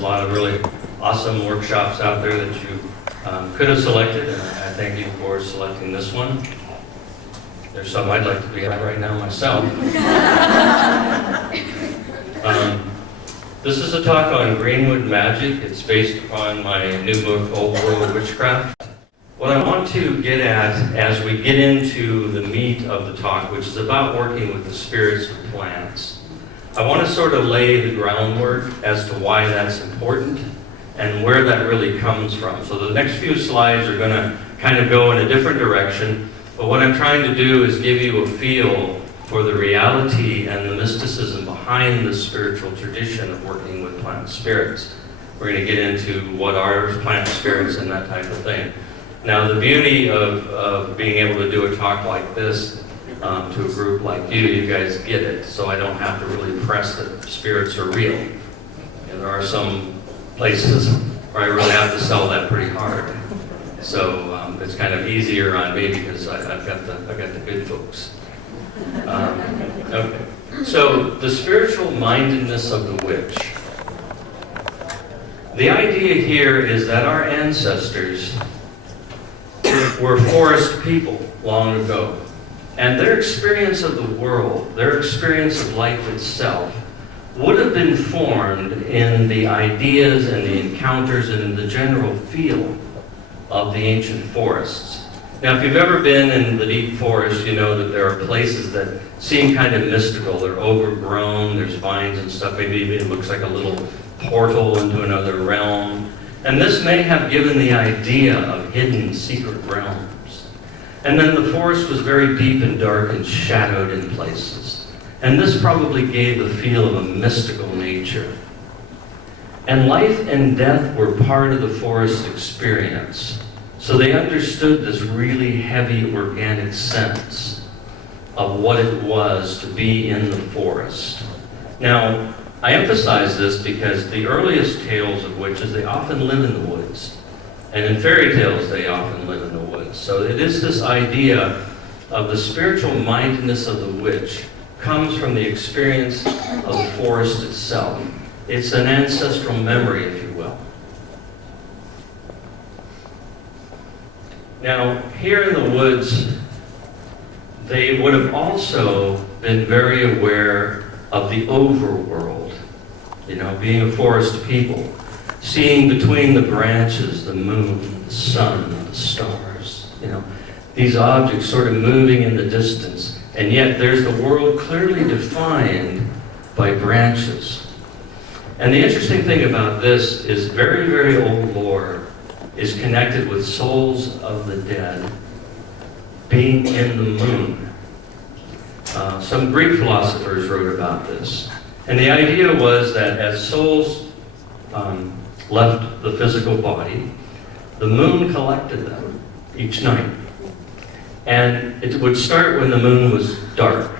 a lot of really awesome workshops out there that you could have selected, and I thank you for selecting this one. There's some I'd like to be at right now myself. This is a talk on Greenwood Magic. It's based upon my new book, Overworld Witchcraft. What I want to get at as we get into the meat of the talk, which is about working with the spirits of plants, I want to sort of lay the groundwork as to why that's important and where that really comes from. So the next few slides are going to kind of go in a different direction, but what I'm trying to do is give you a feel for the reality and the mysticism behind the spiritual tradition of working with plant spirits. We're going to get into what are plant spirits and that type of thing. Now, the beauty of being able to do a talk like this to a group like you guys get it, so I don't have to really press that spirits are real. And there are some places where I really have to sell that pretty hard. So it's kind of easier on me because I've got the good folks. Okay. So the spiritual mindedness of the witch. The idea here is that our ancestors were forest people long ago, and their experience of the world, their experience of life itself, would have been formed in the ideas and the encounters and the general feel of the ancient forests. Now, if you've ever been in the deep forest, you know that there are places that seem kind of mystical. They're overgrown, there's vines and stuff, maybe it looks like a little portal into another realm. And this may have given the idea of hidden secret realms. And then the forest was very deep and dark and shadowed in places. And this probably gave the feel of a mystical nature. And life and death were part of the forest experience. So they understood this really heavy organic sense of what it was to be in the forest. Now, I emphasize this because the earliest tales of witches, they often live in the woods. And in fairy tales, they often live in the woods. So it is this idea of the spiritual mindedness of the witch comes from the experience of the forest itself. It's an ancestral memory, if you will. Now, here in the woods, they would have also been very aware of the overworld, you know, being a forest people, seeing between the branches, the moon, the sun, the stars, you know, these objects sort of moving in the distance, and yet there's the world clearly defined by branches. And the interesting thing about this is very, very old lore is connected with souls of the dead being in the moon. Some Greek philosophers wrote about this. And the idea was that as souls left the physical body, the moon collected them each night. And it would start when the moon was dark.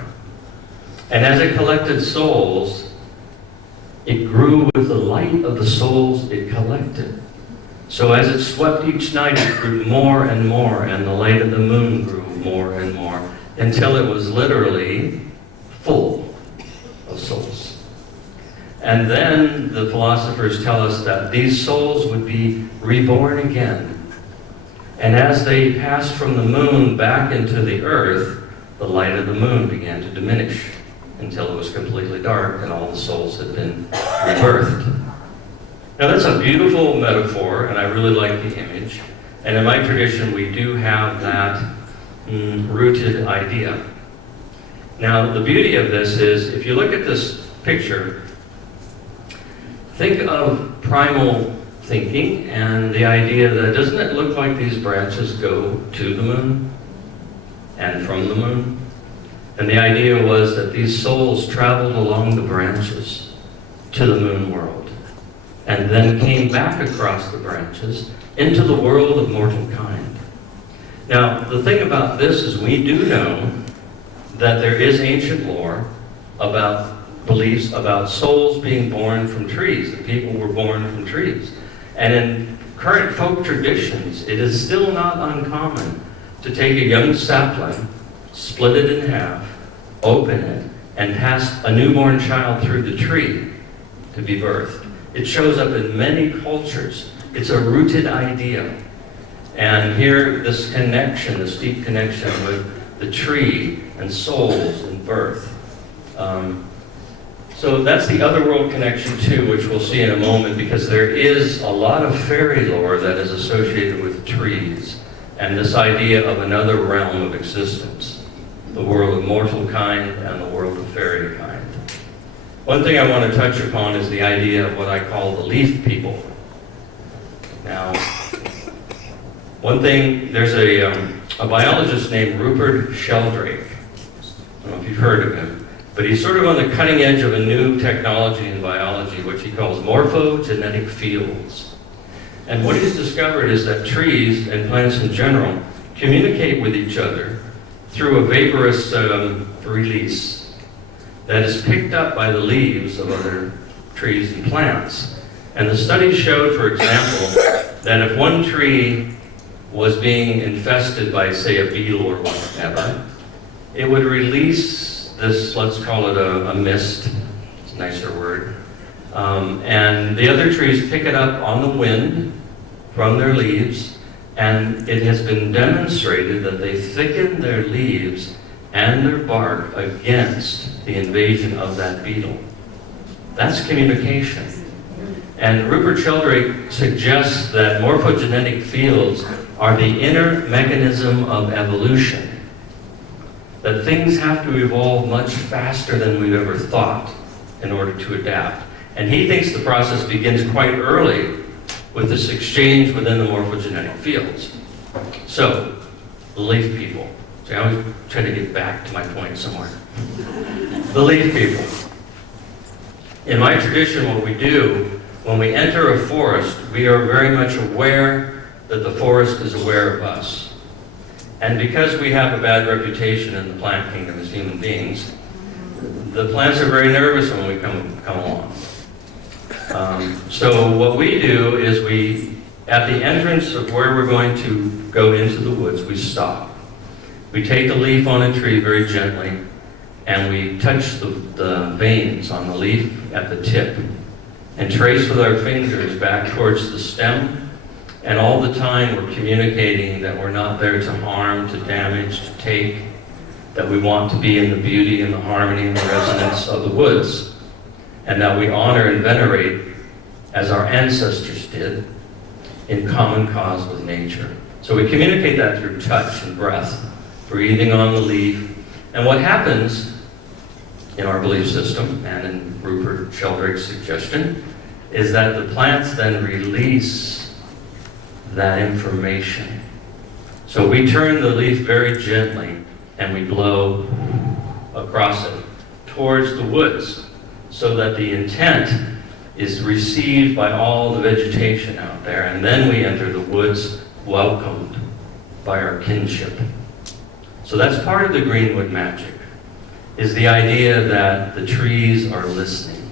And as it collected souls, it grew with the light of the souls it collected. So as it swept each night, it grew more and more, and the light of the moon grew more and more, until it was literally full of souls. And then the philosophers tell us that these souls would be reborn again. And as they passed from the moon back into the earth, the light of the moon began to diminish until it was completely dark and all the souls had been rebirthed. Now that's a beautiful metaphor, and I really like the image. And in my tradition, we do have that rooted idea. Now, the beauty of this is, if you look at this picture, think of primal thinking and the idea that, doesn't it look like these branches go to the moon and from the moon? And the idea was that these souls traveled along the branches to the moon world, and then came back across the branches into the world of mortal kind. Now, the thing about this is we do know that there is ancient lore about beliefs about souls being born from trees, that people were born from trees. And in current folk traditions, it is still not uncommon to take a young sapling, split it in half, open it, and pass a newborn child through the tree to be birthed. It shows up in many cultures. It's a rooted idea. And here, this connection, this deep connection with the tree and souls and birth. So that's the otherworld connection too, which we'll see in a moment, because there is a lot of fairy lore that is associated with trees and this idea of another realm of existence, the world of mortal kind and the world of fairy kind. One thing I want to touch upon is the idea of what I call the leaf people. Now, one thing, there's a biologist named Rupert Sheldrake. I don't know if you've heard of him, but he's sort of on the cutting edge of a new technology in biology, which he calls morphogenetic fields. And what he's discovered is that trees and plants in general communicate with each other through a vaporous release that is picked up by the leaves of other trees and plants. And the studies showed, for example, that if one tree was being infested by, say, a beetle or whatever, it would release this, let's call it a mist, it's a nicer word, and the other trees pick it up on the wind from their leaves, and it has been demonstrated that they thicken their leaves and their bark against the invasion of that beetle. That's communication. And Rupert Sheldrake suggests that morphogenetic fields are the inner mechanism of evolution. That things have to evolve much faster than we've ever thought in order to adapt. And he thinks the process begins quite early with this exchange within the morphogenetic fields. So, the leaf people. So I always try to get back to my point somewhere. The leaf people. In my tradition, what we do, when we enter a forest, we are very much aware that the forest is aware of us. And because we have a bad reputation in the plant kingdom as human beings, the plants are very nervous when we come along. So what we do is at the entrance of where we're going to go into the woods, we stop. We take a leaf on a tree very gently, and we touch the veins on the leaf at the tip, and trace with our fingers back towards the stem. And all the time we're communicating that we're not there to harm, to damage, to take, that we want to be in the beauty and the harmony and the resonance of the woods, and that we honor and venerate, as our ancestors did, in common cause with nature. So we communicate that through touch and breath, breathing on the leaf. And what happens in our belief system, and in Rupert Sheldrake's suggestion, is that the plants then release that information. So we turn the leaf very gently and we blow across it towards the woods, so that the intent is received by all the vegetation out there, and then we enter the woods welcomed by our kinship. So that's part of the Greenwood magic, is the idea that the trees are listening.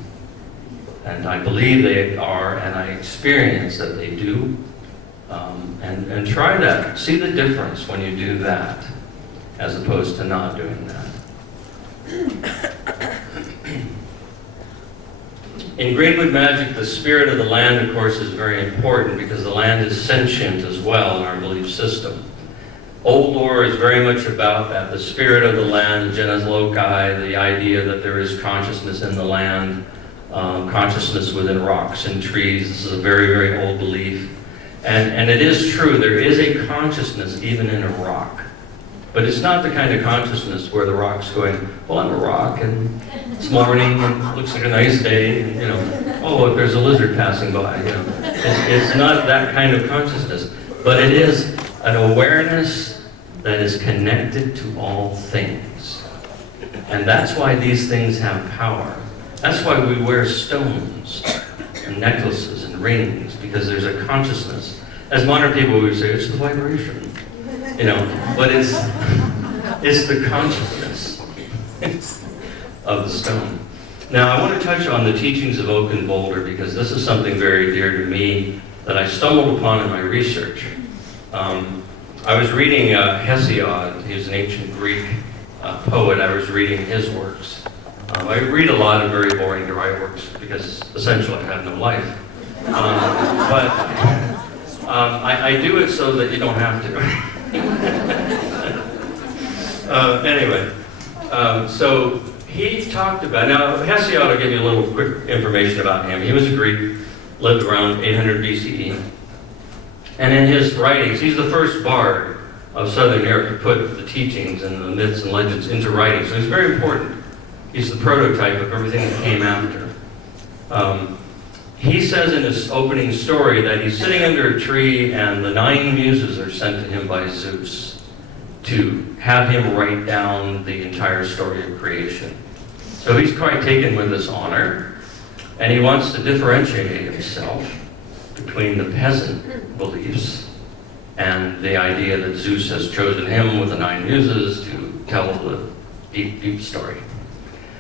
And I believe they are, and I experience that they do. And try that. See the difference when you do that, as opposed to not doing that. In Greenwood Magic, the spirit of the land, of course, is very important, because the land is sentient as well in our belief system. Old lore is very much about that, the spirit of the land, the genus loci, the idea that there is consciousness in the land, consciousness within rocks and trees. This is a very, very old belief. And it is true, there is a consciousness even in a rock. But it's not the kind of consciousness where the rock's going, well, I'm a rock, and it's morning, and it looks like a nice day, and, oh, look, there's a lizard passing by, It's not that kind of consciousness. But it is an awareness that is connected to all things. And that's why these things have power. That's why we wear stones and necklaces and rings, because there's a consciousness. As modern people would say, it's the vibration, but it's the consciousness of the stone. Now, I want to touch on the teachings of oak and boulder, because this is something very dear to me that I stumbled upon in my research. I was reading Hesiod. He was an ancient Greek poet. I was reading his works. I read a lot of very boring dry works because essentially I have no life. But I do it so that you don't have to. Anyway, so he talked about, now Hesiod, will give you a little quick information about him. He was a Greek, lived around 800 BCE. And in his writings, he's the first bard of Southern Europe to put the teachings and the myths and legends into writing. So he's very important. He's the prototype of everything that came after. He says in his opening story that he's sitting under a tree and the 9 muses are sent to him by Zeus to have him write down the entire story of creation. So he's quite taken with this honor, and he wants to differentiate himself between the peasant beliefs and the idea that Zeus has chosen him with the 9 muses to tell the deep, deep story.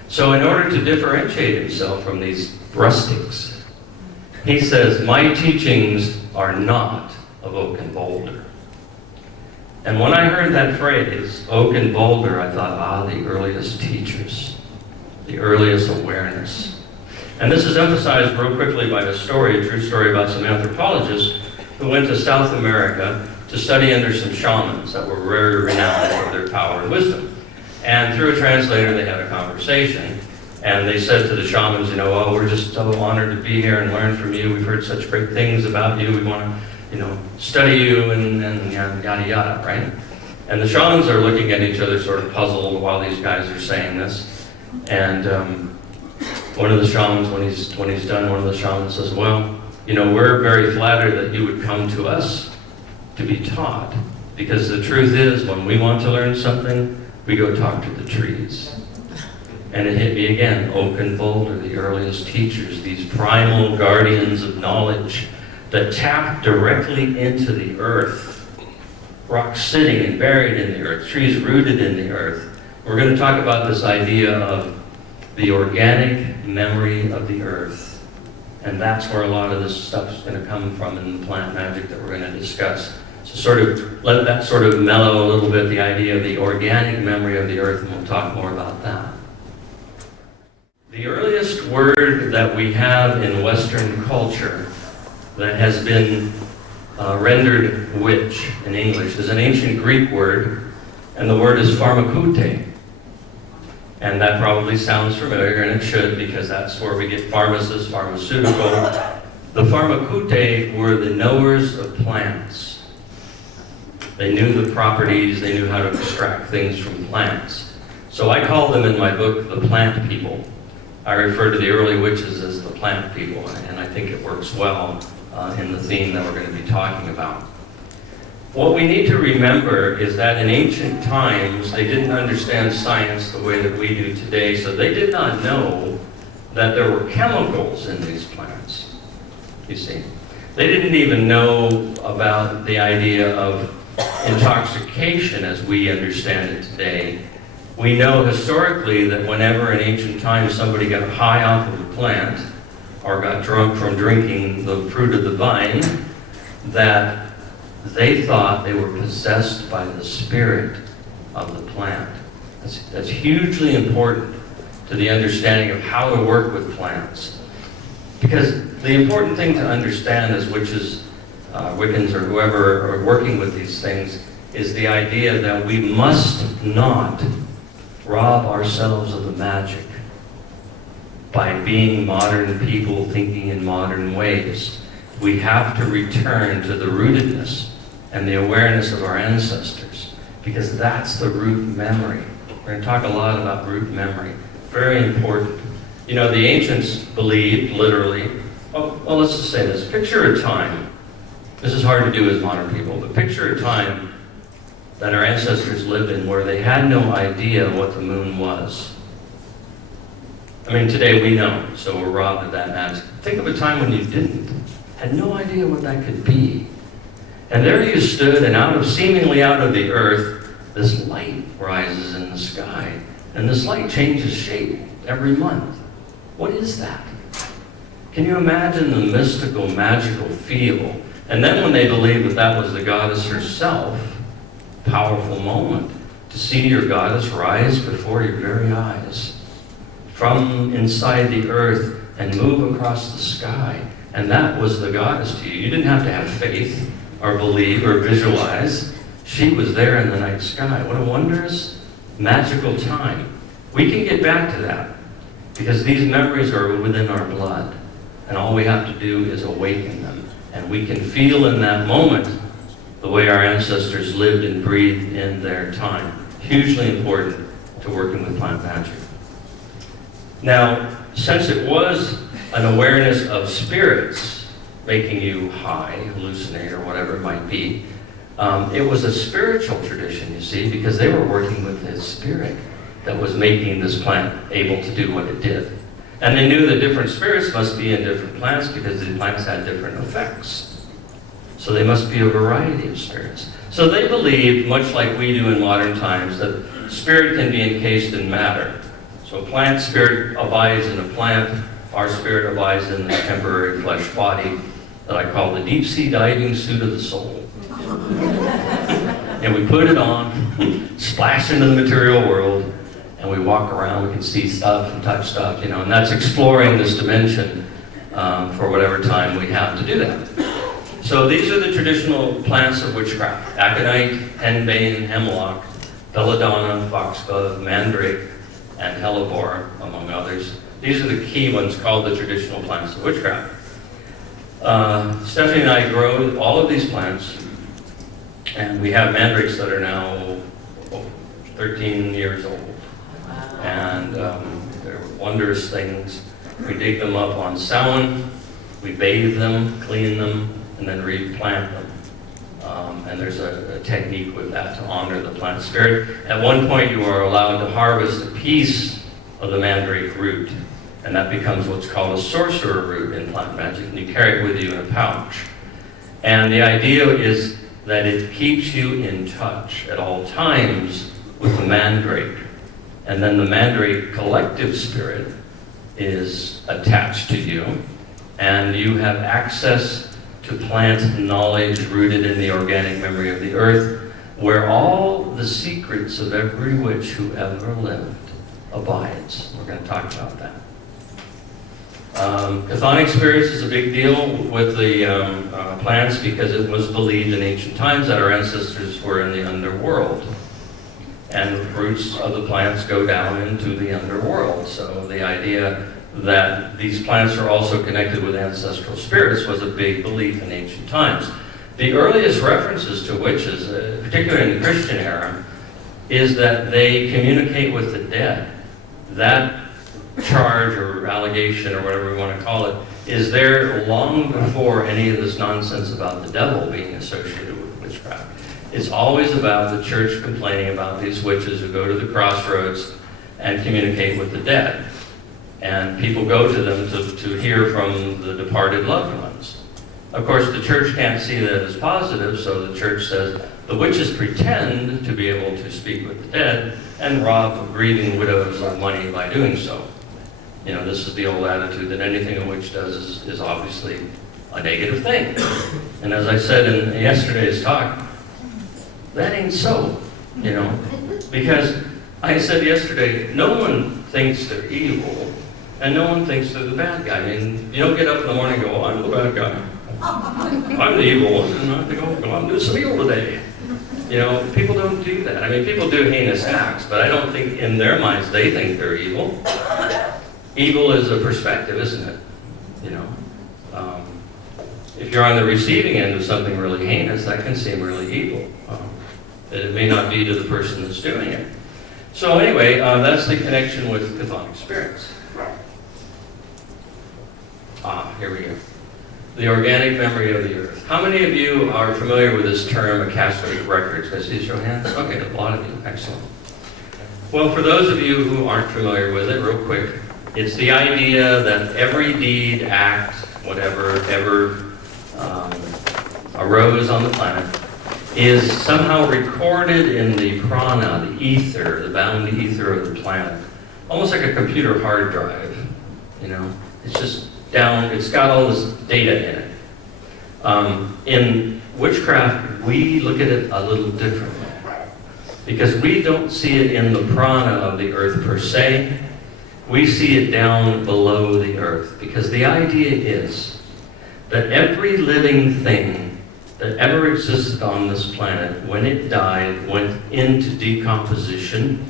So in order to differentiate himself from these rustics, he says, my teachings are not of oak and boulder. And when I heard that phrase, oak and boulder, I thought, the earliest teachers, the earliest awareness. And this is emphasized real quickly by a story, a true story about some anthropologists who went to South America to study under some shamans that were very renowned for their power and wisdom. And through a translator, they had a conversation. And they said to the shamans, oh, we're just so honored to be here and learn from you. We've heard such great things about you. We want to, study you and yada, yada, right? And the shamans are looking at each other sort of puzzled while these guys are saying this. And one of the shamans, when he's done, one of the shamans says, well, we're very flattered that you would come to us to be taught. Because the truth is, when we want to learn something, we go talk to the trees. And it hit me again, oak and boulder, the earliest teachers, these primal guardians of knowledge that tap directly into the earth. Rocks sitting and buried in the earth, trees rooted in the earth. We're going to talk about this idea of the organic memory of the earth. And that's where a lot of this stuff is going to come from in the plant magic that we're going to discuss. So sort of let that sort of mellow a little bit, the idea of the organic memory of the earth, and we'll talk more about that. The earliest word that we have in Western culture that has been rendered witch in English is an ancient Greek word, and the word is pharmakoute. And that probably sounds familiar, and it should, because that's where we get pharmacist, pharmaceutical. The pharmakoute were the knowers of plants. They knew the properties, they knew how to extract things from plants. So I call them in my book the plant people. I refer to the early witches as the plant people, and I think it works well in the theme that we're going to be talking about. What we need to remember is that in ancient times, they didn't understand science the way that we do today, so they did not know that there were chemicals in these plants, you see. They didn't even know about the idea of intoxication as we understand it today. We know historically that whenever in ancient times somebody got high off of a plant or got drunk from drinking the fruit of the vine, that they thought they were possessed by the spirit of the plant. That's hugely important to the understanding of how to work with plants. Because the important thing to understand as witches, Wiccans, or whoever are working with these things is the idea that we must not rob ourselves of the magic by being modern people thinking in modern ways. We have to return to the rootedness and the awareness of our ancestors, because that's the root memory. We're going to talk a lot about root memory. Very important. The ancients believed, literally, well, let's just say this. Picture a time, this is hard to do as modern people, but picture a time that our ancestors lived in where they had no idea what the moon was. I mean, today we know, so we're robbed of that magic. Think of a time when you didn't, had no idea what that could be. And there you stood, and seemingly out of the earth, this light rises in the sky. And this light changes shape every month. What is that? Can you imagine the mystical, magical feel? And then when they believed that that was the goddess herself, powerful moment to see your goddess rise before your very eyes. from inside the earth and move across the sky. And that was the goddess to you. You didn't have to have faith or believe or visualize. She was there in the night sky. What a wondrous, magical time. We can get back to that because these memories are within our blood. And all we have to do is awaken them. And we can feel in that moment the way our ancestors lived and breathed in their time. Hugely important to working with plant magic. Now, since it was an awareness of spirits making you high, hallucinate, or whatever it might be, it was a spiritual tradition, you see, because they were working with his spirit that was making this plant able to do what it did. And they knew that different spirits must be in different plants because the plants had different effects. So they must be a variety of spirits. So they believed, much like we do in modern times, that spirit can be encased in matter. So plant spirit abides in a plant, our spirit abides in this temporary flesh body that I call the deep sea diving suit of the soul. And we put it on, splash into the material world, and we walk around, we can see stuff and touch stuff, you know, and that's exploring this dimension for whatever time we have to do that. So these are the traditional plants of witchcraft: aconite, henbane, hemlock, belladonna, foxglove, mandrake, and hellebore, among others. These are the key ones called the traditional plants of witchcraft. Stephanie and I grow all of these plants, and we have mandrakes that are now 13 years old. And they're wondrous things. We dig them up on Samhain, we bathe them, clean them, and then replant them. And there's a technique with that to honor the plant spirit. At one point you are allowed to harvest a piece of the mandrake root, and that becomes what's called a sorcerer root in plant magic, and you carry it with you in a pouch. And the idea is that it keeps you in touch at all times with the mandrake. And then the mandrake collective spirit is attached to you, and you have access to plant knowledge rooted in the organic memory of the earth, where all the secrets of every witch who ever lived abides. We're going to talk about that. Chthonic spirits is a big deal with the plants because it was believed in ancient times that our ancestors were in the underworld. And the roots of the plants go down into the underworld. So the idea that these plants are also connected with ancestral spirits was a big belief in ancient times. The earliest references to witches, particularly in the Christian era, is that they communicate with the dead. That charge or allegation or whatever we want to call it is there long before any of this nonsense about the devil being associated with witchcraft. It's always about the church complaining about these witches who go to the crossroads and communicate with the dead. And people go to them to hear from the departed loved ones. Of course, the church can't see that as positive, so the church says the witches pretend to be able to speak with the dead and rob grieving widows of money by doing so. You know, this is the old attitude that anything a witch does is obviously a negative thing. And as I said in yesterday's talk, that ain't so, you know, because I said yesterday, no one thinks they're evil, and no one thinks they're the bad guy. I mean, you don't get up in the morning and go, oh, I'm the bad guy. I'm the evil one, and I think, oh, I'm doing some evil today. You know, people don't do that. I mean, people do heinous acts, but I don't think in their minds they think they're evil. Evil is a perspective, isn't it? You know, if you're on the receiving end of something really heinous, that can seem really evil. It may not be to the person that's doing it. So anyway, that's the connection with chthonic spirits. Here we go. The organic memory of the earth. How many of you are familiar with this term, akashic records? Can I see show of hands? Okay, a lot of you. Excellent. Well, for those of you who aren't familiar with it, real quick, it's the idea that every deed, act, whatever ever arose on the planet is somehow recorded in the prana, the ether, the bound ether of the planet. Almost like a computer hard drive, you know? It's just down, it's got all this data in it. In witchcraft, we look at it a little differently because we don't see it in the prana of the earth per se. we see it down below the earth, because the idea is that every living thing that ever existed on this planet, when it died, went into decomposition,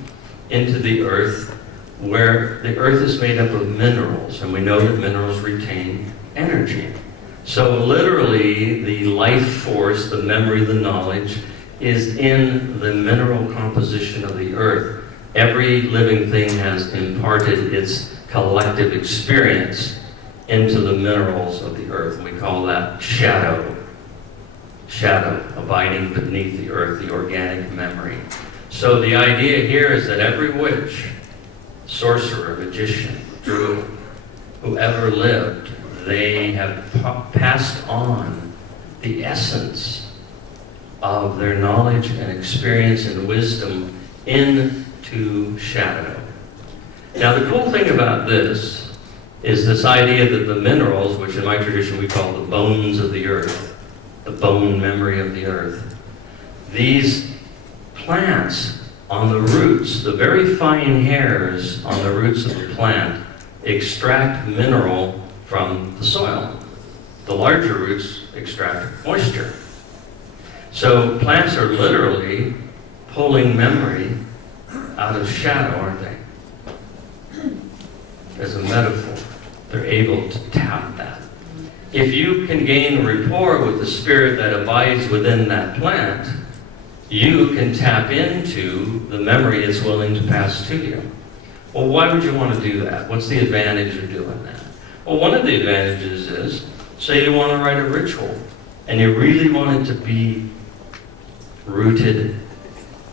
into the earth, where the earth is made up of minerals, and we know that minerals retain energy. So literally, the life force, the memory, the knowledge, is in the mineral composition of the earth. Every living thing has imparted its collective experience into the minerals of the earth. We call that shadow. Shadow, abiding beneath the earth, the organic memory. So the idea here is that every witch, sorcerer, magician, druid, whoever lived, they have passed on the essence of their knowledge and experience and wisdom into shadow. Now the cool thing about this is this idea that the minerals, which in my tradition we call the bones of the earth, the bone memory of the earth, these plants on the roots, the very fine hairs on the roots of the plant, extract mineral from the soil. The larger roots extract moisture. So plants are literally pulling memory out of shadow, aren't they? As a metaphor, they're able to tap that. If you can gain rapport with the spirit that abides within that plant, you can tap into the memory it's willing to pass to you. Well, why would you want to do that? What's the advantage of doing that? Well, one of the advantages is, say you want to write a ritual, and you really want it to be rooted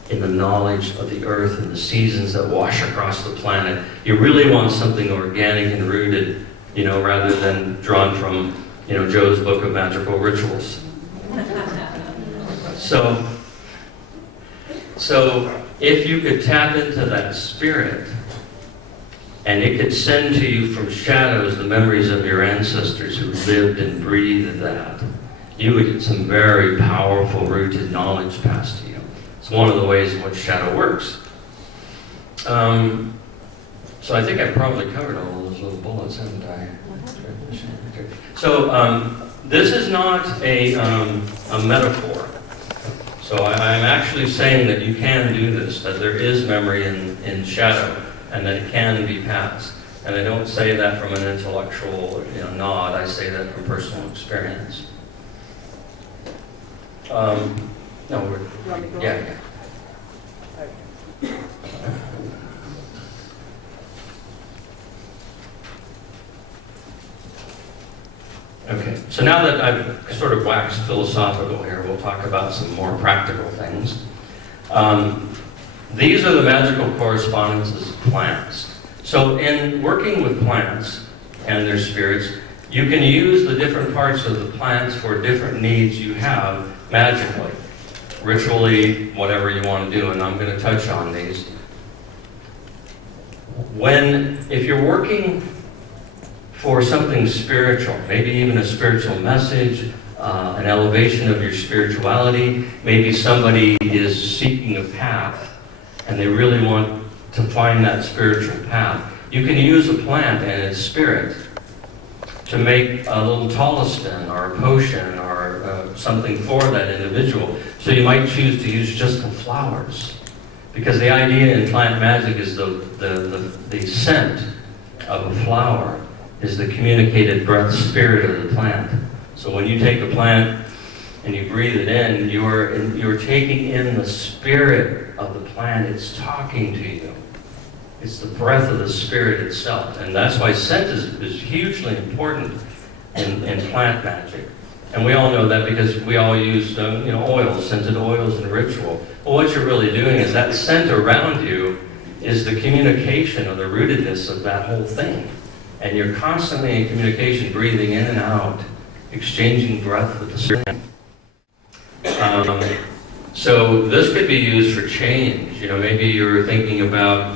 in the knowledge of the earth and the seasons that wash across the planet. You really want something organic and rooted, rather than drawn from, Joe's Book of Magical Rituals. So if you could tap into that spirit, and it could send to you from shadows the memories of your ancestors who lived and breathed that, you would get some very powerful rooted knowledge passed to you. It's one of the ways in which shadow works. So I think I probably covered all those little bullets, haven't I? So this is not a metaphor. So I'm actually saying that you can do this, that there is memory in shadow, and that it can be passed. And I don't say that from an intellectual nod, I say that from personal experience. Yeah. Okay, so now that I've sort of waxed philosophical here, we'll talk about some more practical things. These are the magical correspondences of plants. So in working with plants and their spirits, you can use the different parts of the plants for different needs you have magically, ritually, whatever you want to do, and I'm going to touch on these. If you're working for something spiritual, maybe even a spiritual message, an elevation of your spirituality, maybe somebody is seeking a path and they really want to find that spiritual path, you can use a plant and its spirit to make a little talisman or a potion or something for that individual. So you might choose to use just the flowers, because the idea in plant magic is the scent of a flower is the communicated breath spirit of the plant. So when you take a plant and you breathe it in, you're taking in the spirit of the plant. It's talking to you. It's the breath of the spirit itself. And that's why scent is hugely important in plant magic. And we all know that because we all use oils, scented oils in ritual. Well, what you're really doing is that scent around you is the communication of the rootedness of that whole thing. And you're constantly in communication, breathing in and out, exchanging breath with the spirit. So this could be used for change. Maybe you're thinking about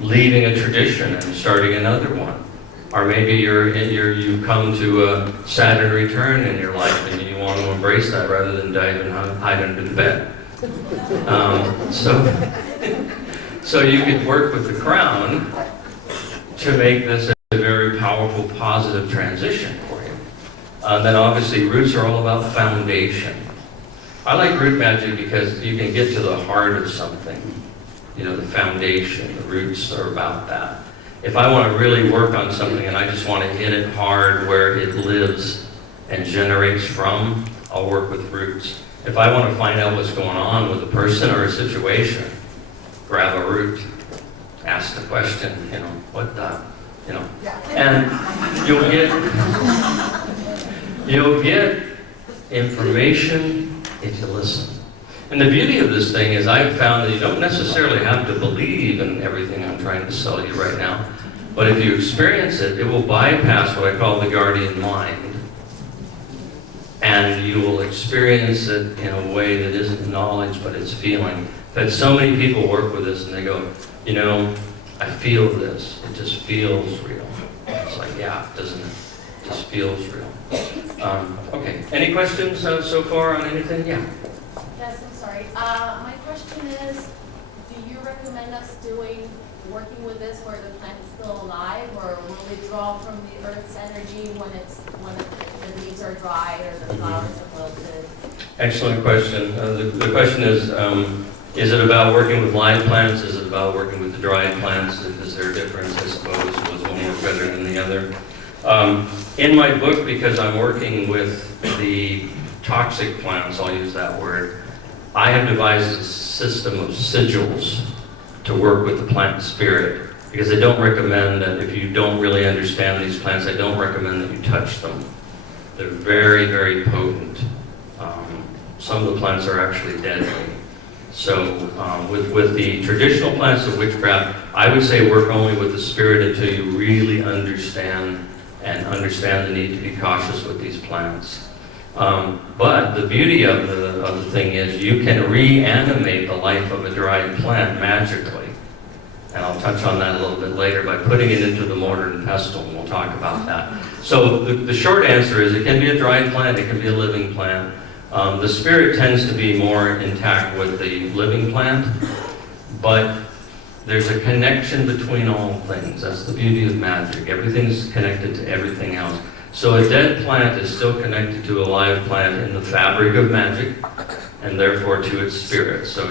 leaving a tradition and starting another one. Or maybe you come to a Saturn return in your life and you want to embrace that rather than dive and hide under the bed. So you could work with the crown to make this a very powerful, positive transition for you. Then obviously roots are all about foundation. I like root magic because you can get to the heart of something. You know, the foundation, the roots are about that. If I want to really work on something and I just want to hit it hard where it lives and generates from, I'll work with roots. If I want to find out what's going on with a person or a situation, grab a root, ask the question, you know, what the, you know, and you'll get information if you listen. And the beauty of this thing is I've found that you don't necessarily have to believe in everything I'm trying to sell you right now, but if you experience it, it will bypass what I call the guardian mind, and you will experience it in a way that isn't knowledge, but it's feeling. I've had so many people work with this and they go, you know, I feel this, it just feels real. It's like, yeah, doesn't it? It just feels real. Okay, any questions so far on anything? Yeah. Yes, I'm sorry. My question is, do you recommend us working with this where the plant is still alive, or will we draw from the earth's energy when the leaves are dry or the flowers are wilted? Excellent question. The question is it about working with live plants? Is it about working with the dried plants? Is there a difference, I suppose? Was one work better than the other? In my book, because I'm working with the toxic plants, I'll use that word, I have devised a system of sigils to work with the plant spirit, because I don't recommend that if you don't really understand these plants, I don't recommend that you touch them. They're very, very potent. Some of the plants are actually deadly. So with the traditional plants of witchcraft, I would say work only with the spirit until you really understand the need to be cautious with these plants. But the beauty of the thing is you can reanimate the life of a dried plant magically. And I'll touch on that a little bit later by putting it into the mortar and pestle, and we'll talk about that. So the short answer is it can be a dried plant, it can be a living plant. The spirit tends to be more intact with the living plant, but there's a connection between all things. That's the beauty of magic. Everything's connected to everything else. So a dead plant is still connected to a live plant in the fabric of magic, and therefore to its spirit. So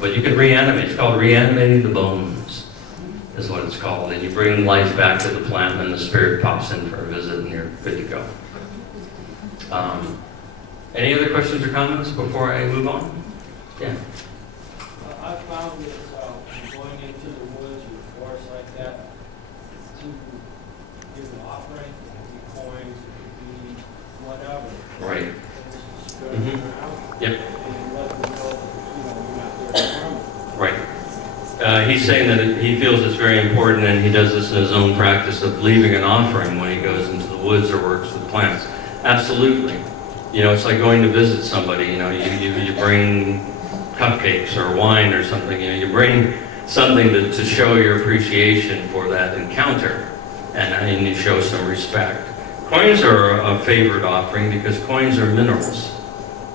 but you can reanimate. It's called reanimating the bones, is what it's called. And you bring life back to the plant, and the spirit pops in for a visit, and you're good to go. Any other questions or comments before I move on? Yeah. I found that going into the woods with forests like that, to give an offering, it could be coins, it could be whatever. Right. Mm-hmm. Yep. And let them know that, you're not there. Right. He's saying that he feels it's very important, and he does this in his own practice of leaving an offering when he goes into the woods or works with plants. Absolutely. You know, it's like going to visit somebody. You know, you bring cupcakes or wine or something. You know, you bring something to show your appreciation for that encounter, and you show some respect. Coins are a favorite offering because coins are minerals.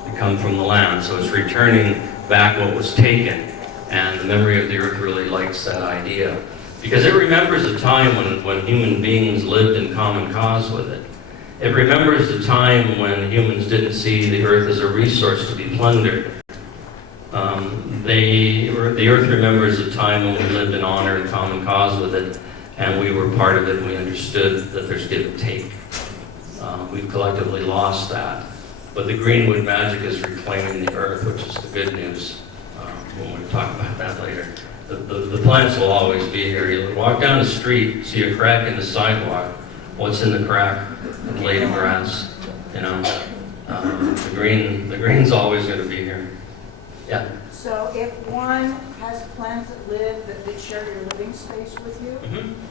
They come from the land, so it's returning back what was taken. And the memory of the earth really likes that idea, because it remembers a time when human beings lived in common cause with it. It remembers the time when humans didn't see the earth as a resource to be plundered. The earth remembers a time when we lived in honor and common cause with it, and we were part of it, and we understood that there's give and take. We've collectively lost that. But the Greenwood Magic is reclaiming the earth, which is the good news. When we talk about that later. The plants will always be here. You walk down the street, see a crack in the sidewalk. What's in the crack? Blade of grass. You know, the green's always going to be here. Yeah. So if one has plants that live that share your living space with you,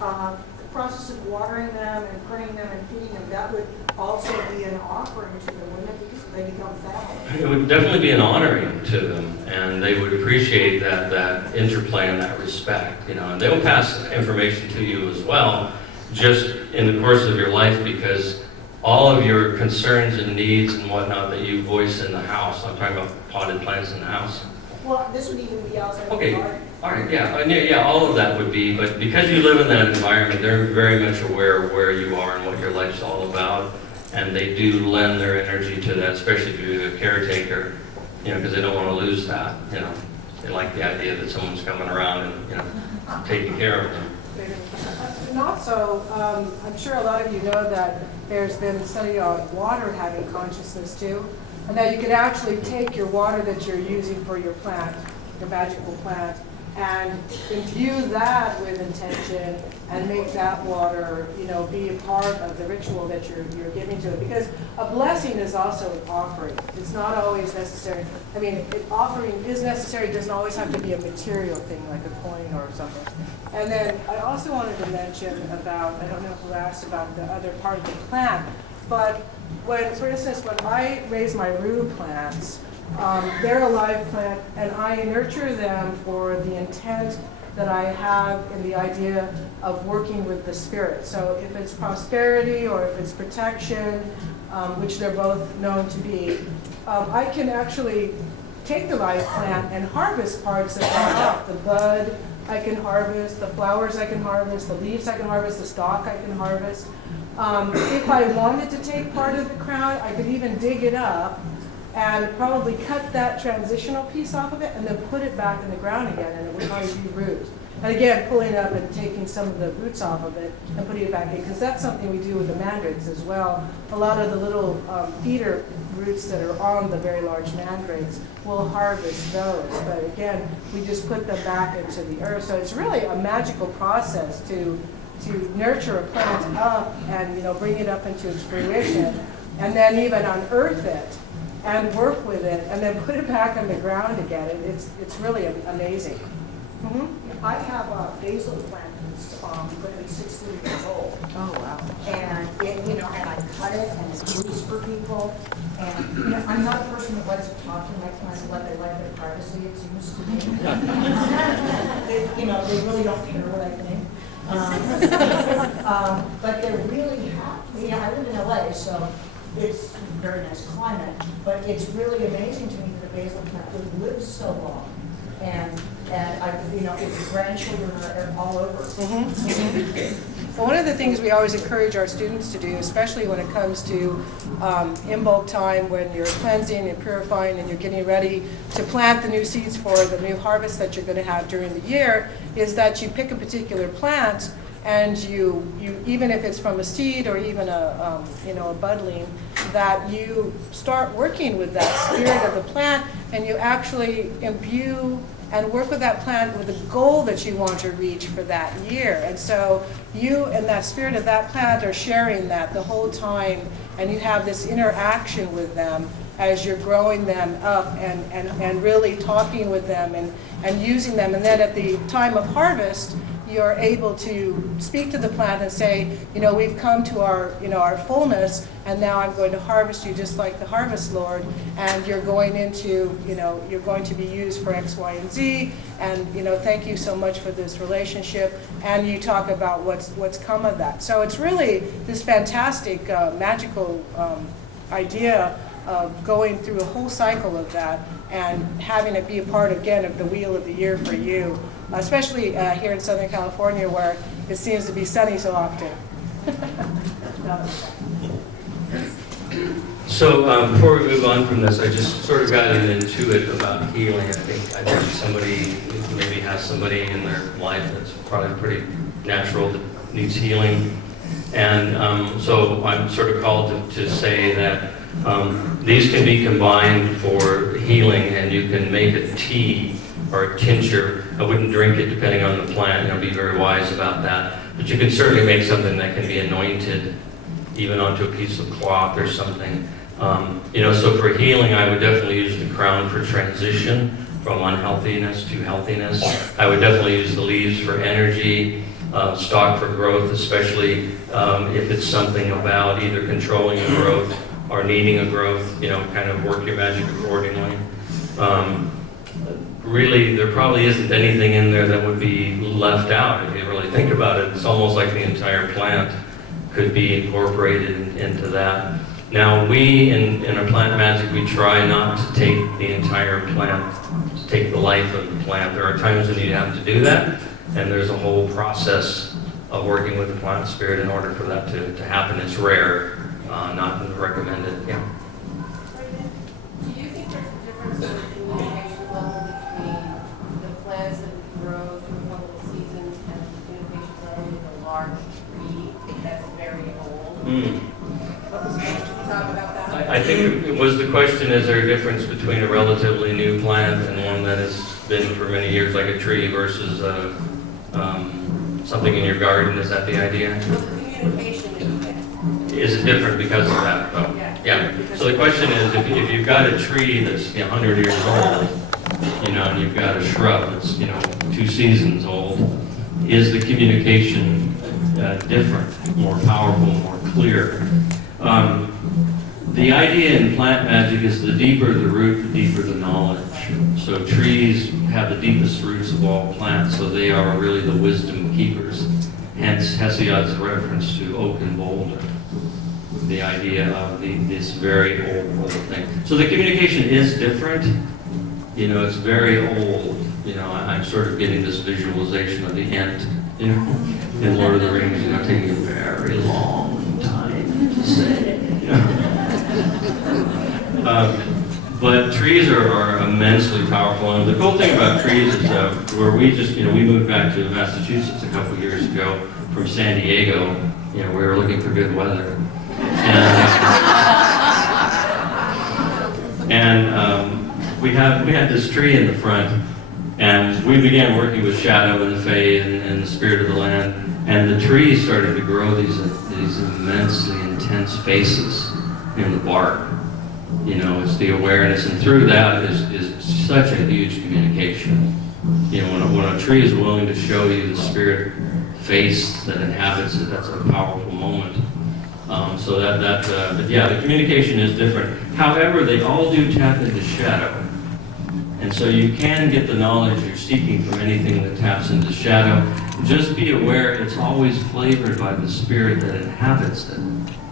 the process of watering them and pruning them and feeding them, that would also be an offering to them, wouldn't it? Because they become family. It would definitely be an honoring to them, and they would appreciate that interplay and that respect. You know, and they will pass information to you as well, just in the course of your life, because all of your concerns and needs and whatnot that you voice in the house, I'm talking about potted plants in the house. Well, this would even be outside Okay. the garden. All right, yeah, yeah, all of that would be, but because you live in that environment, they're very much aware of where you are and what your life's all about, and they do lend their energy to that, especially if you're a caretaker, you know, because they don't want to lose that, you know. They like the idea that someone's coming around and, you know, taking care of them. And also, I'm sure a lot of you know that there's been a study on water having consciousness too, and that you could actually take your water that you're using for your plant, your magical plant, and imbue that with intention and make that water, you know, be a part of the ritual that you're giving to it. Because a blessing is also an offering. It's not always necessary. I mean, offering is necessary. It doesn't always have to be a material thing like a coin or something. And then I also wanted to mention about, I don't know who asked about the other part of the plant, but when, for instance, when I raise my rue plants, they're a live plant, and I nurture them for the intent that I have in the idea of working with the spirit. So if it's prosperity or if it's protection, which they're both known to be, I can actually take the live plant and harvest parts of that. The bud I can harvest, the flowers I can harvest, the leaves I can harvest, the stalk I can harvest. If I wanted to take part of the crown, I could even dig it up and probably cut that transitional piece off of it and then put it back in the ground again, and it would probably re-root. And again, pulling it up and taking some of the roots off of it and putting it back in, because that's something we do with the mandrakes as well. A lot of the little feeder roots that are on the very large mandrakes, we'll harvest those. But again, we just put them back into the earth. So it's really a magical process to nurture a plant up and, you know, bring it up into its fruition, and then even unearth it and work with it, and then put it back on the ground again. It's really amazing. Mm-hmm. I have a basil plant that's going to be 60 years old. Oh, wow. And it, you know, and I cut it and it grows for people. And you know, I'm not a person that likes to talk to my clients about they like their privacy, it seems to me. You know, they really don't care what I think. But they're really happy. You know, I live in LA, so it's a very nice climate, but it's really amazing to me that a basil plant would live so long. And I, you know, its grandchildren are all over. Mm-hmm. Well, one of the things we always encourage our students to do, especially when it comes to in bulk time, when you're cleansing and purifying and you're getting ready to plant the new seeds for the new harvest that you're going to have during the year, is that you pick a particular plant and you even if it's from a seed or even a you know, a budling, that you start working with that spirit of the plant, and you actually imbue and work with that plant with a goal that you want to reach for that year. And so you and that spirit of that plant are sharing that the whole time, and you have this interaction with them as you're growing them up and really talking with them and using them. And then at the time of harvest, you're able to speak to the plant and say, you know, we've come to our, you know, our fullness, and now I'm going to harvest you just like the harvest Lord, and you're going into, you know, you're going to be used for X, Y, and Z, and, you know, thank you so much for this relationship, and you talk about what's come of that. So it's really this fantastic magical idea of going through a whole cycle of that and having it be a part, again, of the wheel of the year for you, especially here in Southern California, where it seems to be sunny so often. So before we move on from this, I just sort of got into it about healing. I think somebody maybe has somebody in their life that's probably pretty natural that needs healing. And so I'm sort of called to say that these can be combined for healing, and you can make a tea or a tincture. I wouldn't drink it depending on the plant, you know, be very wise about that. But you can certainly make something that can be anointed even onto a piece of cloth or something. You know, so for healing, I would definitely use the crown for transition from unhealthiness to healthiness. I would definitely use the leaves for energy, stalk for growth, especially if it's something about either controlling a growth or needing a growth, you know, kind of work your magic accordingly. Really, there probably isn't anything in there that would be left out if you really think about it. It's almost like the entire plant could be incorporated into that. Now, we in our plant magic, we try not to take the entire plant take the life of the plant. There are times when you have to do that, and there's a whole process of working with the plant spirit in order for that to happen. It's rare, not recommended. Yeah. Do you think there's a difference in the communication level between the plants that grow through one of the seasons and the communication level with a large tree that's very old? Can you talk about that? I think it was the question, is there a difference between a relatively new plant and one that has been for many years, like a tree, versus something in your garden? Is that the idea? Well, the communication is Is it different because of that, though? Yeah. So the question is, if you've got a tree that's 100 years old, and you've got a shrub that's 2 seasons old, is the communication different, more powerful, more clear? The idea in plant magic is the deeper the root, the deeper the knowledge. So trees have the deepest roots of all plants, so they are really the wisdom keepers. Hence Hesiod's reference to oak and boulder, the idea of this very old thing. So the communication is different. It's very old. I'm sort of getting this visualization of the Ent, in Lord of the Rings, taking a very long time to say. But trees are immensely powerful, and the cool thing about trees is where we just, we moved back to Massachusetts a couple years ago from San Diego. We were looking for good weather, and we had this tree in the front, and we began working with Shadow and the Fae and the Spirit of the Land, and the tree started to grow these immensely intense faces in the bark. It's the awareness, and through that is such a huge communication. When a tree is willing to show you the spirit face that inhabits it, that's a powerful moment. But yeah, the communication is different. However, they all do tap into shadow. And so you can get the knowledge you're seeking from anything that taps into shadow. Just be aware it's always flavored by the spirit that inhabits it.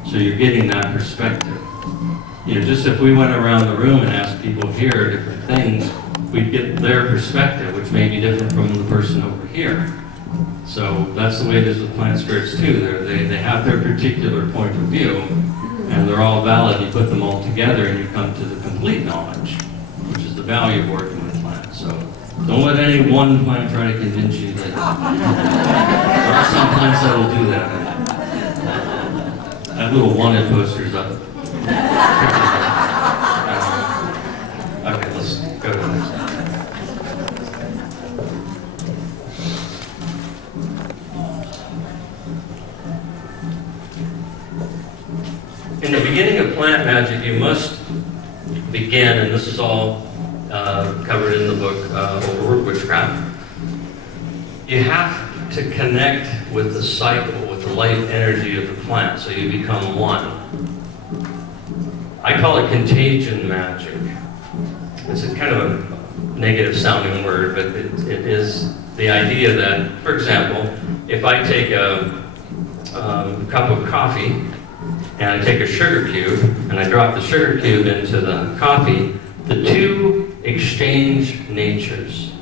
So you're getting that perspective. Just if we went around the room and asked people here different things, we'd get their perspective, which may be different from the person over here. So that's the way it is with plant spirits too. They have their particular point of view, and they're all valid. You put them all together and you come to the complete knowledge, which is the value of working with plants. So don't let any one plant try to convince you that there are some plants that will do that. I have little wanted posters up. Okay, let's go to the next one. In the beginning of plant magic, you must begin, and this is all covered in the book, Overworld Witchcraft. You have to connect with the cycle, with the life energy of the plant, so you become one. I call it contagion magic. It's a kind of a negative sounding word, but it is the idea that, for example, if I take a cup of coffee and I take a sugar cube and I drop the sugar cube into the coffee, the two exchange natures.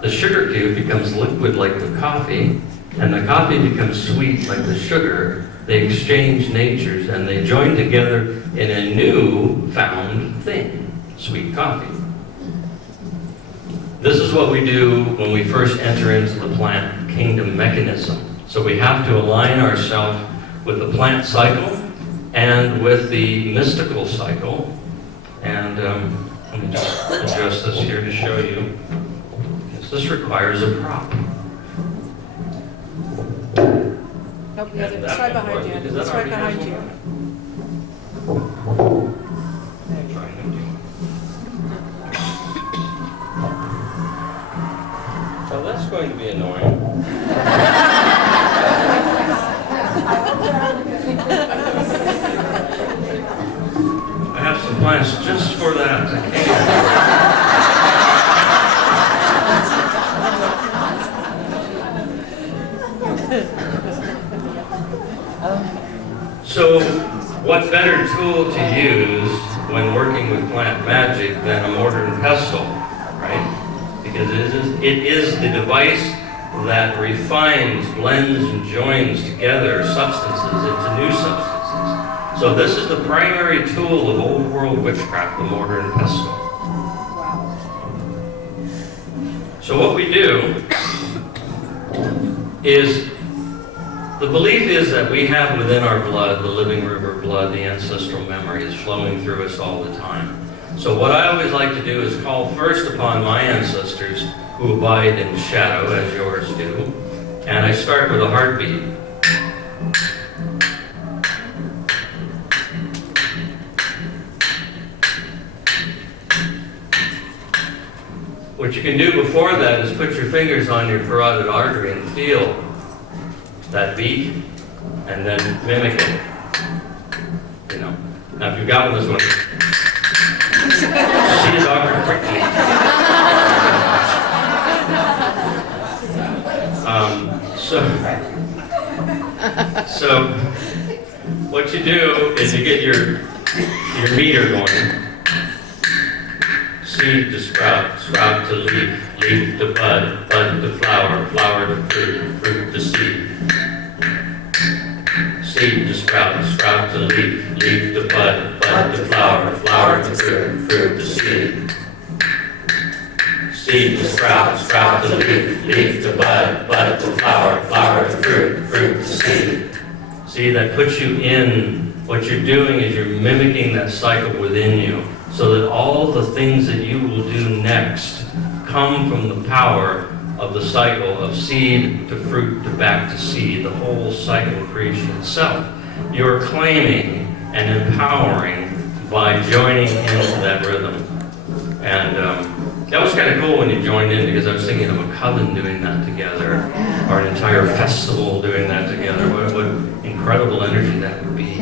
The sugar cube becomes liquid like the coffee, and the coffee becomes sweet like the sugar. They exchange natures and they join together in a new found thing, sweet coffee. This is what we do when we first enter into the plant kingdom mechanism. So we have to align ourselves with the plant cycle and with the mystical cycle. And let me just adjust this here to show you. This requires a prop. Nope, the other, it's right behind you. It's right behind you. So that's going to be annoying. I have some plans just for that. I can't. So, what better tool to use when working with plant magic than a mortar and pestle, right? because it is the device that refines, blends, and joins together substances into new substances. So this is the primary tool of old world witchcraft, the mortar and pestle. So what we do is, the belief is that we have within our blood, the living river blood, the ancestral memory is flowing through us all the time. So what I always like to do is call first upon my ancestors who abide in shadow, as yours do, and I start with a heartbeat. What you can do before that is put your fingers on your carotid artery and feel that beat, and then mimic it. You know. Now, if you've got one this one, see a doctor quickly. So what you do is you get your meter going. Seed to sprout, sprout to leaf, leaf to bud, bud to flower, flower to fruit, fruit to seed. Seed to sprout, sprout to leaf, leaf to bud, bud to flower, flower to fruit, fruit to seed. Seed to sprout, sprout to leaf, leaf to bud, bud to flower, flower to fruit, fruit to seed. See, that puts you in, what you're doing is you're mimicking that cycle within you, so that all the things that you will do next come from the power of the cycle of seed to fruit to back to seed, the whole cycle of creation itself. You're claiming and empowering by joining into that rhythm. And that was kind of cool when you joined in, because I was thinking of a coven doing that together, or an entire festival doing that together. What incredible energy that would be.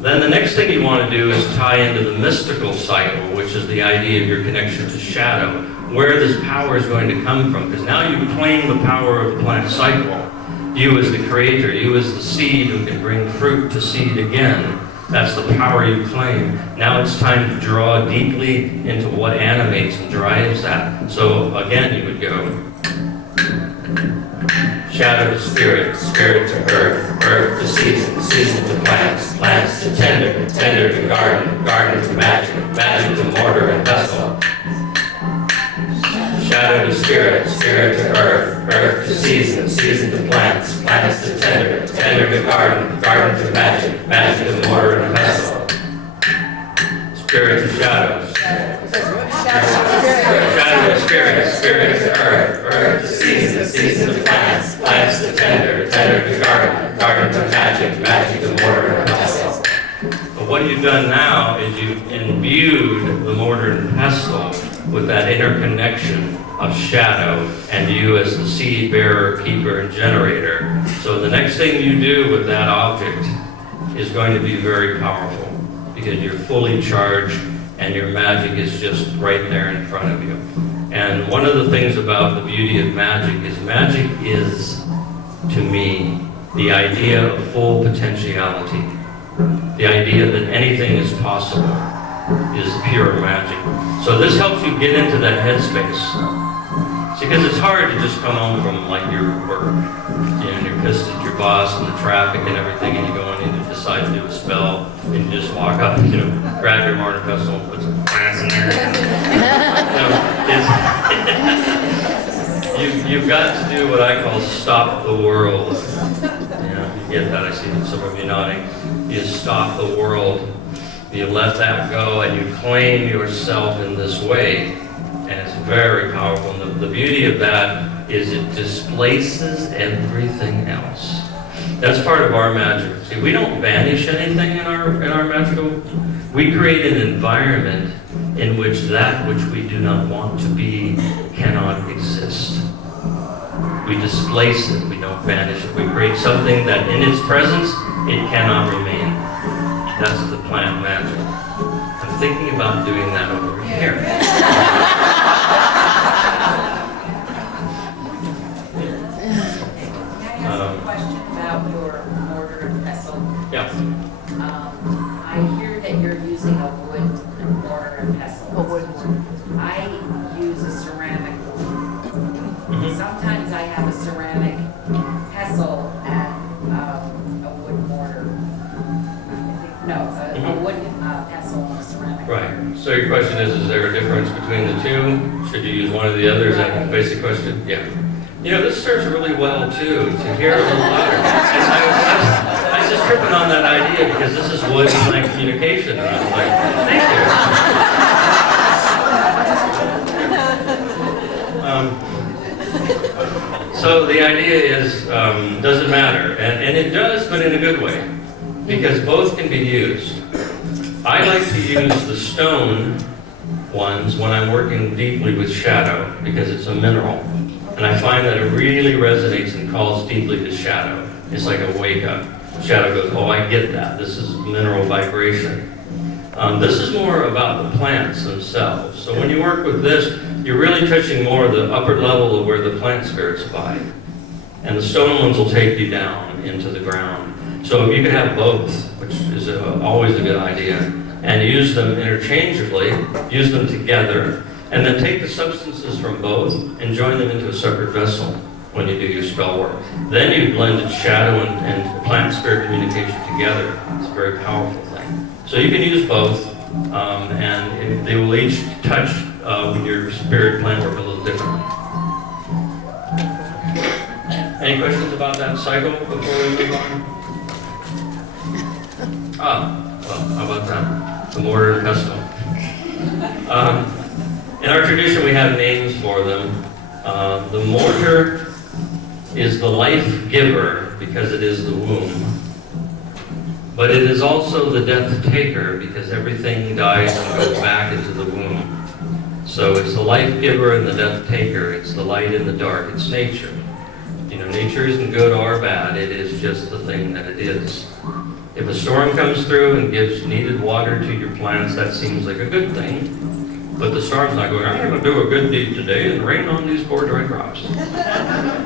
Then the next thing you want to do is tie into the mystical cycle, which is the idea of your connection to shadow, where this power is going to come from. Because now you claim the power of the plant cycle. You as the creator, you as the seed who can bring fruit to seed again. That's the power you claim. Now it's time to draw deeply into what animates and drives that. So again, you would go shadow to spirit, spirit to earth, earth to season, season to plants, plants to tender, tender to garden, garden to magic, magic to mortar and pestle. Shadow to spirit, spirit to earth, earth to season, season to plants, plants to tender, tender to garden, garden to magic, magic to mortar and pestle. Spirit to shadows. Shadow to spirit, spirit to earth, earth to season, season to plants, plants to tender, tender to garden, garden to magic, magic to mortar and pestle. But what you've done now is you've imbued the mortar and pestle with that interconnection of shadow and you as the seed bearer, keeper, and generator. So the next thing you do with that object is going to be very powerful, because you're fully charged and your magic is just right there in front of you. And one of the things about the beauty of magic is, to me, the idea of full potentiality. The idea that anything is possible is pure magic. So this helps you get into that headspace. See, because it's hard to just come home from like your work, you know, and you're pissed at your boss and the traffic and everything, and you go in and you decide to do a spell, and you just walk up, you know, grab your mortar pestle and put some plants in there. You've got to do what I call stop the world. You know, you get that? I see some of you nodding. You stop the world. You let that go and you claim yourself in this way, and it's very powerful. And the beauty of that is it displaces everything else. That's part of our magic. See, we don't banish anything in our magical. We create an environment in which that which we do not want to be cannot exist. We displace it. We don't banish it. We create something that in its presence it cannot remain. That's the plant magic. I'm thinking about doing that over here. Can I ask a question about your mortar and pestle? Yeah. I hear that you're using a wood mortar and pestle. A wood one. I use a ceramic pestle and a wood mortar. No, a wood pestle and a ceramic. Right. So your question is there a difference between the two? Should you use one or the other? Is that the basic question? Yeah. You know, this serves really well, too, to hear a little louder. I was just tripping on that idea because this is wood and like communication. And I was like, thank you. So the idea is, doesn't matter. And it does, but in a good way. Because both can be used. I like to use the stone ones when I'm working deeply with shadow because it's a mineral. And I find that it really resonates and calls deeply to shadow. It's like a wake up. Shadow goes, oh, I get that. This is mineral vibration. This is more about the plants themselves. So when you work with this, you're really touching more of the upper level of where the plant spirits abide. And the stone ones will take you down into the ground. So you can have both, which is always a good idea, and use them interchangeably, use them together, and then take the substances from both and join them into a separate vessel when you do your spell work. Then you blended shadow and plant spirit communication together. It's a very powerful thing. So you can use both, and they will each touch your spirit plant work a little differently. Any questions about that cycle before we move on? Well, how about that? The mortar and pestle. In our tradition, we have names for them. The mortar is the life giver because it is the womb. But it is also the death taker because everything dies and goes back into the womb. So it's the life giver and the death taker. It's the light and the dark. It's nature. You know, nature isn't good or bad. It is just the thing that it is. If a storm comes through and gives needed water to your plants, that seems like a good thing. But the storm's not going, I'm going to do a good deed today and rain on these poor dry crops.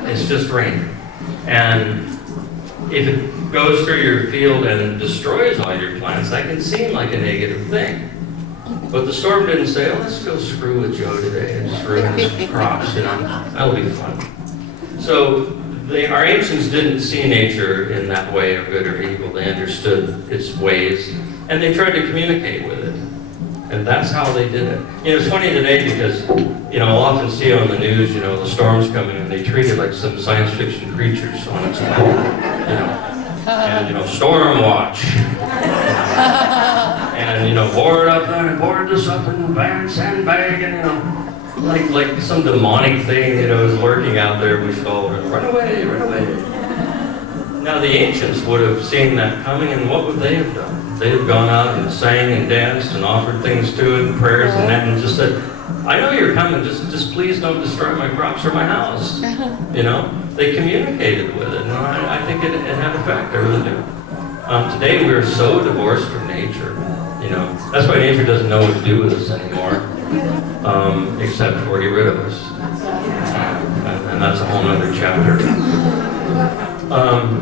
It's just rain. And if it goes through your field and destroys all your plants, that can seem like a negative thing. But the storm didn't say, oh, let's go screw with Joe today and just ruin his crops, you know. That'll be fun. So our ancients didn't see nature in that way of good or evil. They understood its ways, and they tried to communicate with it. And that's how they did it. You know, it's funny today because, you know, I'll often see on the news, you know, the storm's coming, and they treat it like some science fiction creatures on its own, you know. And, you know, storm watch. And, you know, board up there and board this up in the bag, sandbag, and, you know, like some demonic thing, you know, is lurking out there. We should all run away, run away. Now, the ancients would have seen that coming, and what would they have done? They had gone out and sang and danced and offered things to it and prayers and that, and just said, I know you're coming, just please don't destroy my crops or my house. You know, they communicated with it, and I think it had effect, I really do. Today we're so divorced from nature, you know. That's why nature doesn't know what to do with us anymore, except for get rid of us. And that's a whole other chapter.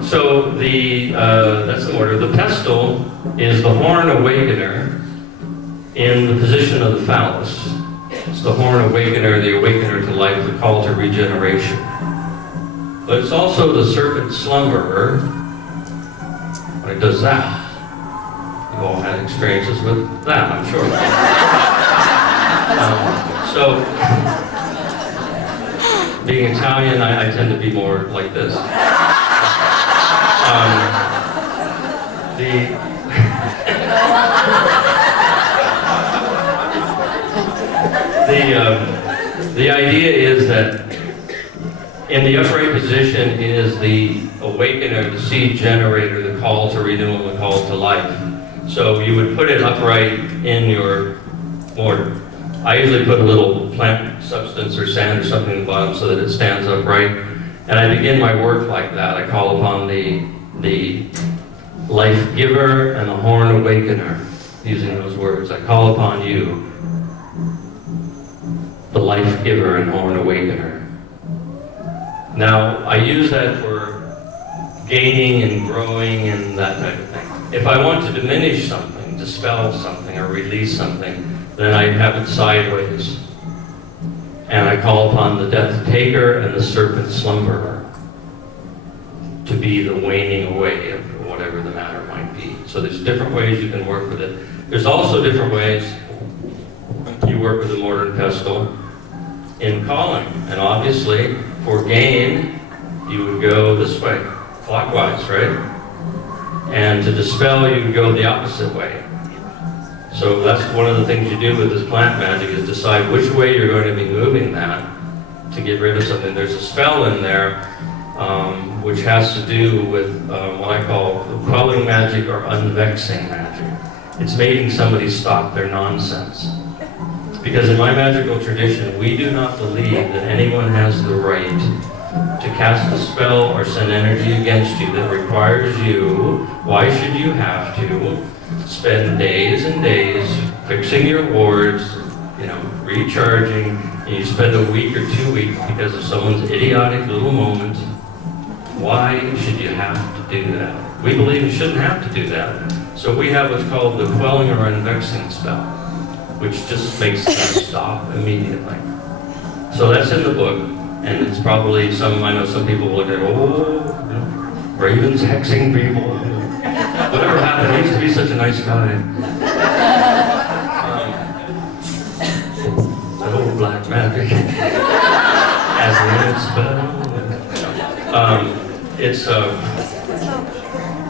So that's the order. The pestle is the horn awakener in the position of the phallus. It's the horn awakener, the awakener to life, the call to regeneration. But it's also the serpent slumberer when it does that. You've all had experiences with that, I'm sure. So, being Italian, I tend to be more like this. The idea is that in the upright position is the awakener, the seed generator, the call to renewal, the call to life. So you would put it upright in your mortar. I usually put a little plant substance or sand or something in the bottom so that it stands upright. And I begin my work like that. I call upon the life giver and the horn awakener, using those words. I call upon you, the life giver and horn awakener. Now, I use that for gaining and growing and that type of thing. If I want to diminish something, dispel something, or release something, then I have it sideways. And I call upon the death taker and the serpent slumberer. to be the waning away of whatever the matter might be. So there's different ways you can work with it. There's also different ways you work with the mortar and pestle in calling. And obviously, for gain, you would go this way, clockwise, right? And to dispel, you would go the opposite way. So that's one of the things you do with this plant magic, is decide which way you're going to be moving that to get rid of something. There's a spell in there which has to do with what I call quelling magic or unvexing magic. It's making somebody stop their nonsense. Because in my magical tradition, we do not believe that anyone has the right to cast a spell or send energy against you that requires you. Why should you have to spend days and days fixing your wards, recharging, and you spend a week or 2 weeks because of someone's idiotic little moment? Why should you have to do that? We believe you shouldn't have to do that. So we have what's called the quelling or unvexing spell, which just makes them stop immediately. So that's in the book, and it's probably I know some people will look at, Raven's hexing people. Whatever happened, he used to be such a nice guy. That old black magic. As a spell.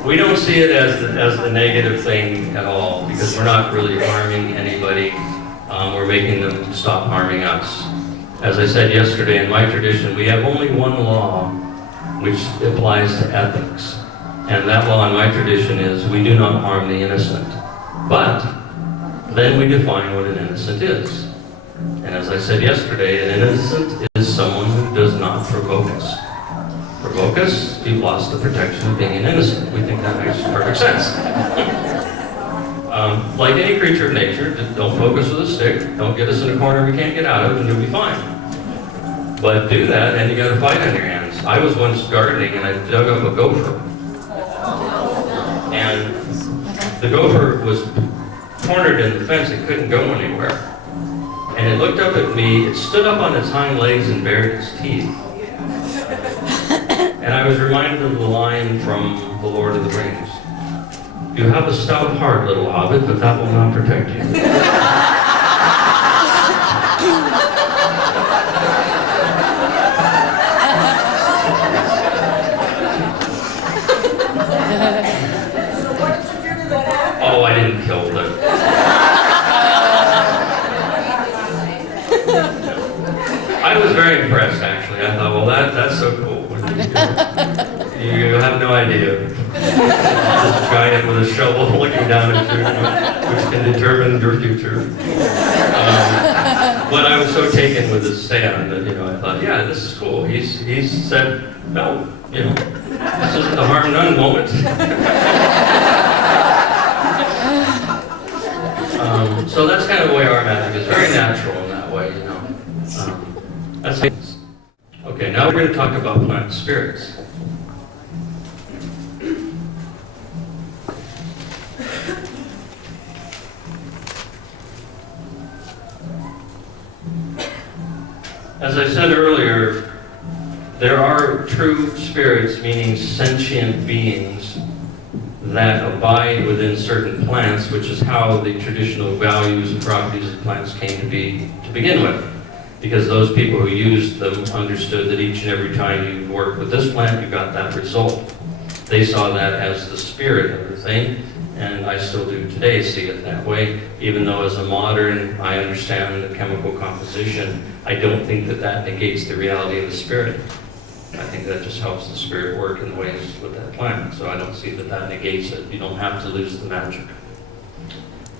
We don't see it as the negative thing at all, because we're not really harming anybody. We're making them stop harming us. As I said yesterday, in my tradition, we have only one law which applies to ethics. And that law in my tradition is we do not harm the innocent. But then we define what an innocent is. And as I said yesterday, an innocent is someone who does not provoke us. Provoke us, you've lost the protection of being an innocent. We think that makes perfect sense. Like any creature of nature, don't poke us with a stick, don't get us in a corner we can't get out of, and you'll be fine. But do that, and you got a fight on your hands. I was once gardening, and I dug up a gopher. And the gopher was cornered in the fence, it couldn't go anywhere. And it looked up at me, it stood up on its hind legs and bared its teeth. And I was reminded of the line from The Lord of the Rings. You have a stout heart, little hobbit, but that will not protect you. So what did you do to the cat? Oh, I didn't kill them. I was very impressed, actually. I thought, well, that's so cool. You have no idea. This giant with a shovel looking down at you, which can determine your future. But I was so taken with his stand that, I thought, yeah, this is cool. He's said, no, this isn't a harm none moment. So that's kind of the way our magic is, very natural in that way, That's okay, now we're going to talk about plant spirits. As I said earlier, there are true spirits, meaning sentient beings, that abide within certain plants, which is how the traditional values and properties of plants came to be to begin with. Because those people who used them understood that each and every time you worked with this plant, you got that result. They saw that as the spirit of the thing, and I still do today see it that way, even though as a modern, I understand the chemical composition. I don't think that negates the reality of the spirit. I think that just helps the spirit work in ways with that plant, so I don't see that negates it. You don't have to lose the magic.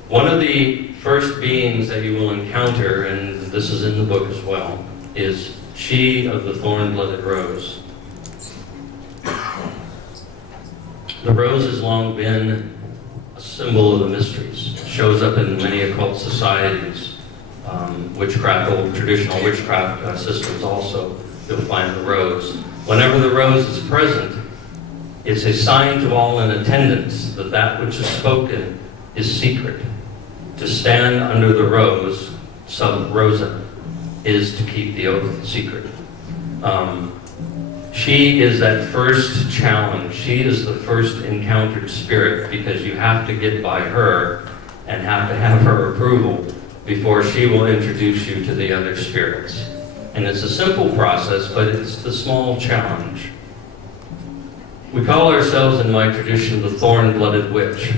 One of the first beings that you will encounter, and this is in the book as well, is she of the thorn-blooded rose. The rose has long been a symbol of the mysteries. It shows up in many occult societies, witchcraft, old traditional witchcraft systems also, you'll find the rose. Whenever the rose is present, it's a sign to all in attendance that that which is spoken is secret. To stand under the rose, sub rosa, is to keep the oath secret. She is that first challenge. She is the first encountered spirit because you have to get by her and have to have her approval before she will introduce you to the other spirits. And it's a simple process, but it's the small challenge. We call ourselves in my tradition the thorn-blooded witch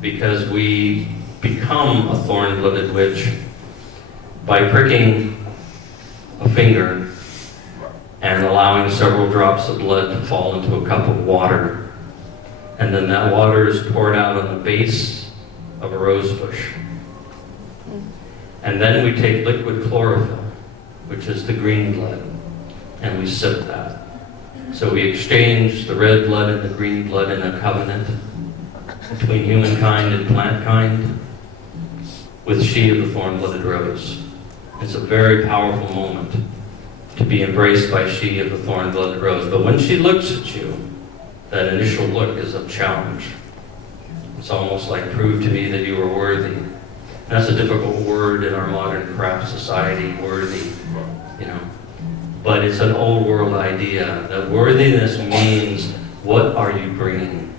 because we become a thorn-blooded witch by pricking a finger and allowing several drops of blood to fall into a cup of water. And then that water is poured out on the base of a rose bush. And then we take liquid chlorophyll, which is the green blood, and we sip that. So we exchange the red blood and the green blood in a covenant between humankind and plant kind with she of the thorn-blooded rose. It's a very powerful moment to be embraced by she of the thorn-blooded rose. But when she looks at you, that initial look is of challenge. It's almost like prove to me that you are worthy. That's a difficult word in our modern craft society, worthy, you know. But it's an old world idea that worthiness means what are you bringing?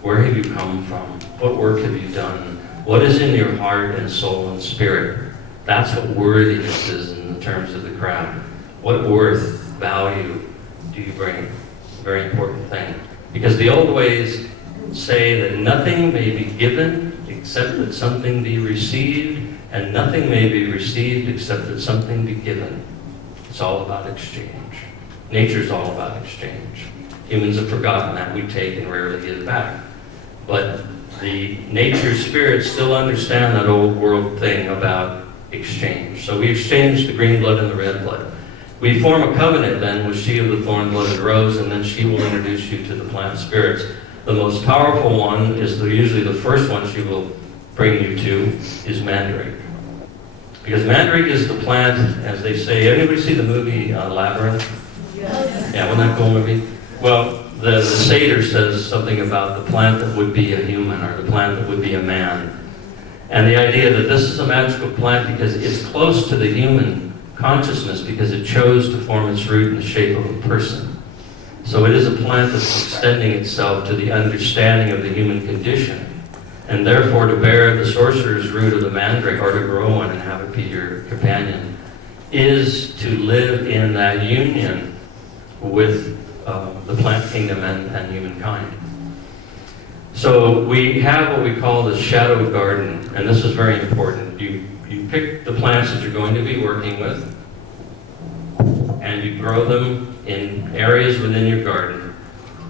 Where have you come from? What work have you done? What is in your heart and soul and spirit? That's what worthiness is in the terms of the craft. What worth, value do you bring? Very important thing. Because the old ways say that nothing may be given except that something be received, and nothing may be received except that something be given. It's all about exchange. Nature's all about exchange. Humans have forgotten that. We take and rarely give back. But the nature spirits still understand that old world thing about exchange. So we exchange the green blood and the red blood. We form a covenant then with she of the thorn-blooded rose, and then she will introduce you to the plant spirits. The most powerful one is usually the first one she will bring you to is mandrake. Because mandrake is the plant, as they say, anybody see the movie Labyrinth? Yes. Yeah, wasn't that a cool movie? Well, the satyr says something about the plant that would be a human, or the plant that would be a man. And the idea that this is a magical plant because it's close to the human consciousness because it chose to form its root in the shape of a person. So it is a plant that's extending itself to the understanding of the human condition. And therefore to bear the sorcerer's root of the mandrake, or to grow one and have it be your companion, is to live in that union with the plant kingdom and humankind. So we have what we call the shadow garden, and this is very important. You pick the plants that you're going to be working with, and you grow them in areas within your garden.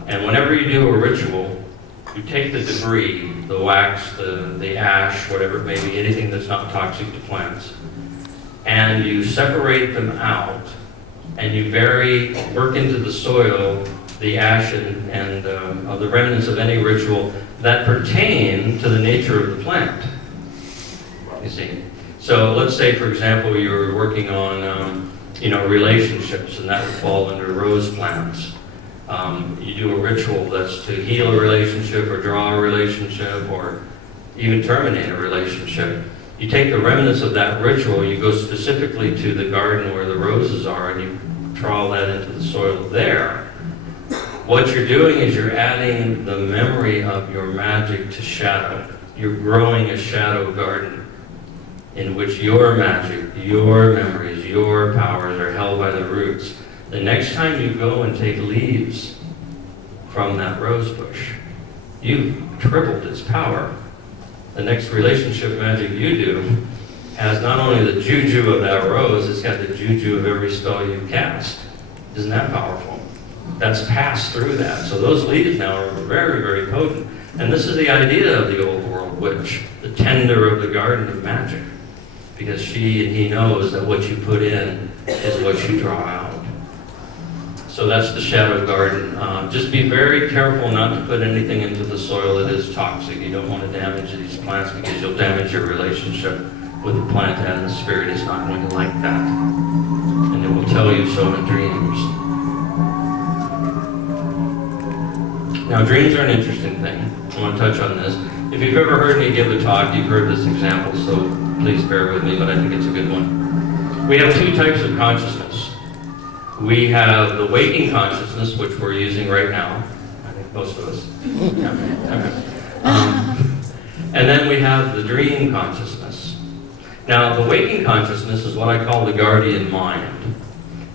And whenever you do a ritual, you take the debris, the wax, the ash, whatever it may be, anything that's not toxic to plants, and you separate them out, and you work into the soil the ash and the remnants of any ritual that pertain to the nature of the plant. You see? So let's say, for example, you're working on relationships, and that would fall under rose plants. You do a ritual that's to heal a relationship or draw a relationship or even terminate a relationship. You take the remnants of that ritual, you go specifically to the garden where the roses are, and you trowel that into the soil there. What you're doing is you're adding the memory of your magic to shadow. You're growing a shadow garden in which your magic, your memories, your powers are held by the roots. The next time you go and take leaves from that rose bush, you've tripled its power. The next relationship magic you do has not only the juju of that rose, it's got the juju of every spell you cast. Isn't that powerful? That's passed through that. So those leaves now are very, very potent. And this is the idea of the old world witch, the tender of the garden of magic. Because she and he knows that what you put in is what you draw out. So that's the shadow garden. Just be very careful not to put anything into the soil that is toxic. You don't want to damage these plants because you'll damage your relationship with the plant, and the spirit is not going to like that. And it will tell you so in dreams. Now, dreams are an interesting thing. I want to touch on this. If you've ever heard me give a talk, you've heard this example, so please bear with me, but I think it's a good one. We have two types of consciousness. We have the waking consciousness, which we're using right now. I think most of us. Yeah, okay. And then we have the dream consciousness. Now, the waking consciousness is what I call the guardian mind.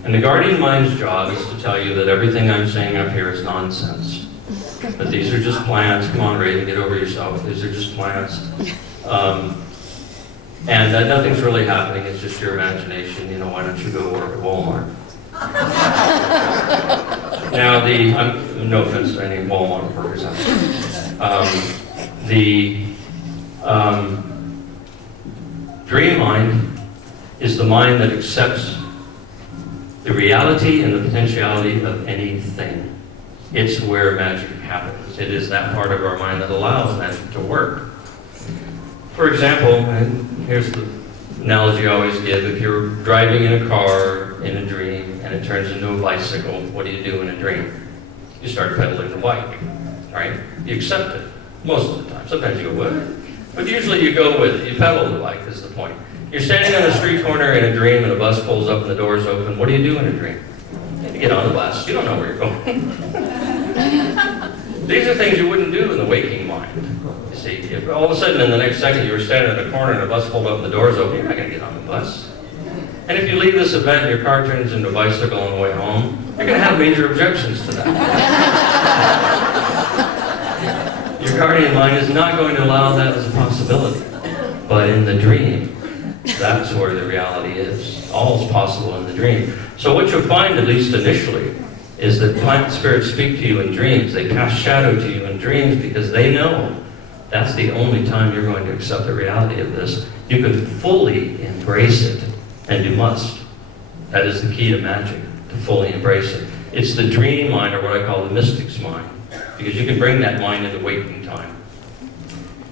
And the guardian mind's job is to tell you that everything I'm saying up here is nonsense. That these are just plants. Come on, Raven, get over yourself. These are just plants. And that nothing's really happening. It's just your imagination. You know, why don't you go work at Walmart? Now, no offense to any Walmart workers out there. Dream mind is the mind that accepts the reality and the potentiality of anything. It's where magic happens. It is that part of our mind that allows magic to work. For example, and here's the analogy I always give, if you're driving in a car in a dream and it turns into a bicycle, what do you do in a dream? You start pedaling the bike, right? You accept it, most of the time. Sometimes you go, what? But usually you go with it. You pedal the bike is the point. You're standing on a street corner in a dream and a bus pulls up and the door's open. What do you do in a dream? You get on the bus. You don't know where you're going. These are things you wouldn't do in the waking mind. You see, if all of a sudden in the next second you were standing in a corner and a bus pulled up and the door's open, you're not going to get on the bus. And if you leave this event and your car turns into a bicycle on the way home, you're going to have major objections to that. Your guardian mind is not going to allow that as a possibility. But in the dream, that's where the reality is. All is possible in the dream. So what you'll find, at least initially, is that plant spirits speak to you in dreams. They cast shadow to you in dreams because they know that's the only time you're going to accept the reality of this. You can fully embrace it, and you must. That is the key to magic, to fully embrace it. It's the dream mind, or what I call the mystic's mind, because you can bring that mind into waking time.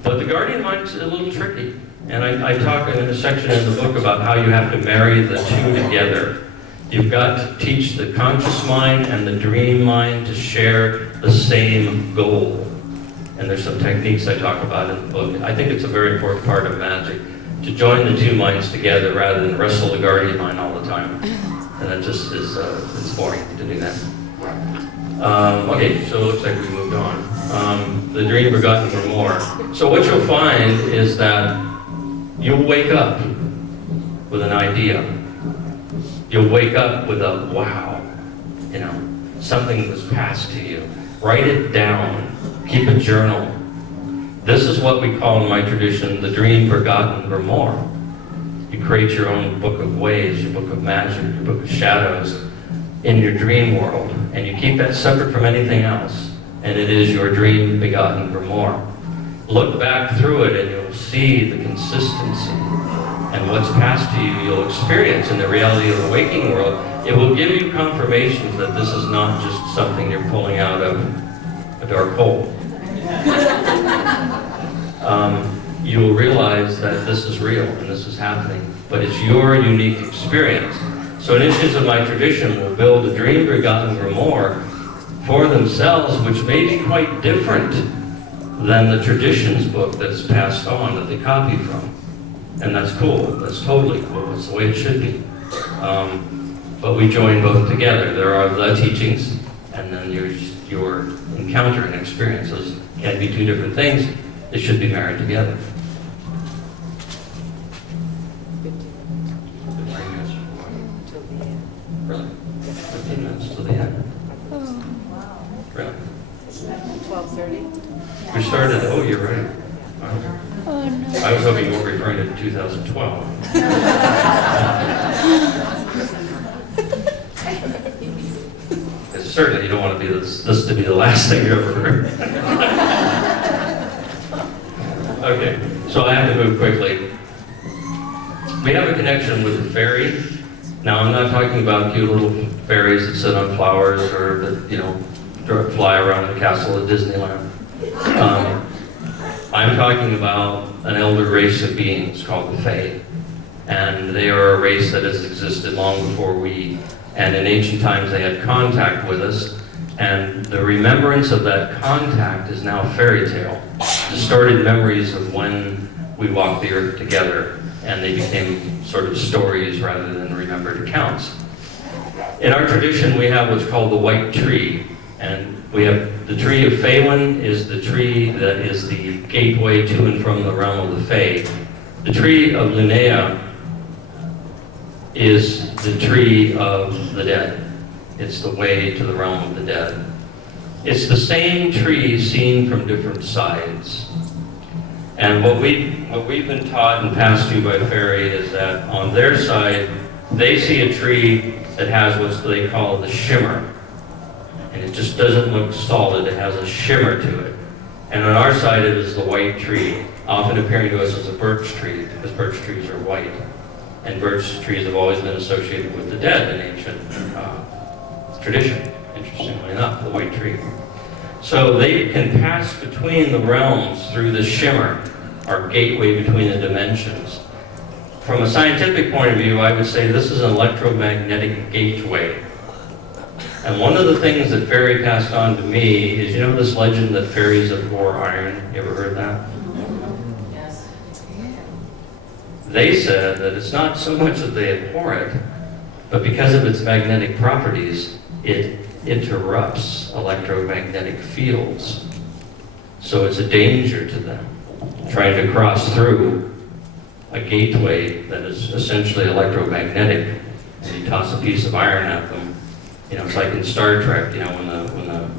But the guardian mind is a little tricky. And I talk in a section in the book about how you have to marry the two together. You've got to teach the conscious mind and the dream mind to share the same goal. And there's some techniques I talk about in the book. I think it's a very important part of magic, to join the two minds together rather than wrestle the guardian mind all the time. And that just is, it's boring to do that. Okay, so it looks like we moved on. The dream begotten grimoire. So what you'll find is that you'll wake up with an idea. You'll wake up with a wow, you know, something was passed to you. Write it down. Keep a journal. This is what we call in my tradition the dream begotten grimoire. You create your own book of ways, your book of magic, your book of shadows in your dream world. And you keep that separate from anything else. And it is your dream begotten grimoire. Look back through it and you'll see the consistency. And what's passed to you, you'll experience in the reality of the waking world. It will give you confirmations that this is not just something you're pulling out of a dark hole. You'll realize that this is real and this is happening, but it's your unique experience. So initiates of my tradition will build a dream begotten grimoire for themselves, which may be quite different than the traditions book that's passed on that they copy from. And that's cool. That's totally cool. It's the way it should be. But we join both together. There are the teachings, and then your encounter and experience. Those can't be two different things. They should be married together. 15 minutes. Really? 15 minutes till the end. Really? 12:30. We started, oh, you're right. Oh, no. I was hoping you were referring to 2012. Certainly, you don't want to be this to be the last thing you ever heard. Okay, so I have to move quickly. We have a connection with the fairy. Now, I'm not talking about cute little fairies that sit on flowers or that, you know, fly around the castle at Disneyland. I'm talking about an elder race of beings called the Fae. And they are a race that has existed long before we, and in ancient times they had contact with us. And the remembrance of that contact is now fairy tale. Distorted memories of when we walked the earth together, and they became sort of stories rather than remembered accounts. In our tradition, we have what's called the white tree, and we have the tree of Faewin is the tree that is the gateway to and from the realm of the Fae. The tree of Linnea is the tree of the dead. It's the way to the realm of the dead. It's the same tree seen from different sides. And what we've been taught and passed to by fairy is that on their side, they see a tree that has what they call the shimmer. And it just doesn't look solid, it has a shimmer to it. And on our side, it is the white tree, often appearing to us as a birch tree, because birch trees are white. And birch trees have always been associated with the dead in ancient tradition, interestingly enough, the white tree. So they can pass between the realms through the shimmer, our gateway between the dimensions. From a scientific point of view, I would say this is an electromagnetic gateway. And one of the things that fairy passed on to me is, you know this legend that fairies abhor iron? You ever heard that? Yes. They said that it's not so much that they abhor it, but because of its magnetic properties, it interrupts electromagnetic fields. So it's a danger to them, trying to cross through a gateway that is essentially electromagnetic. And you toss a piece of iron at them. You know, it's like in Star Trek, you know, when the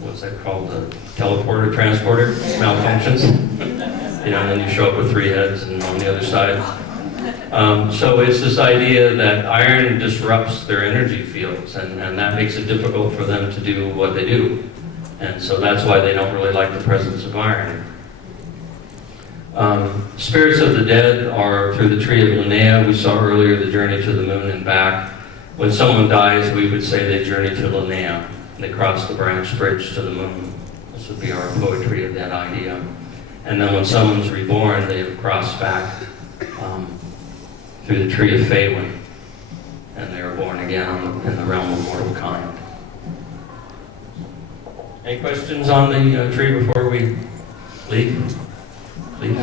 what's that called, the teleporter, transporter malfunctions. You know, and then you show up with 3 heads and on the other side. So it's this idea that iron disrupts their energy fields, and that makes it difficult for them to do what they do. And so that's why they don't really like the presence of iron. Spirits of the dead are through the tree of Linnea. We saw earlier the journey to the moon and back. When someone dies, we would say they journey to Linnea. They cross the branch bridge to the moon. This would be our poetry of that idea. And then when someone's reborn, they have crossed back through the tree of Faewin, and they are born again in the realm of mortal kind. Any questions on the tree before we leave? Leave?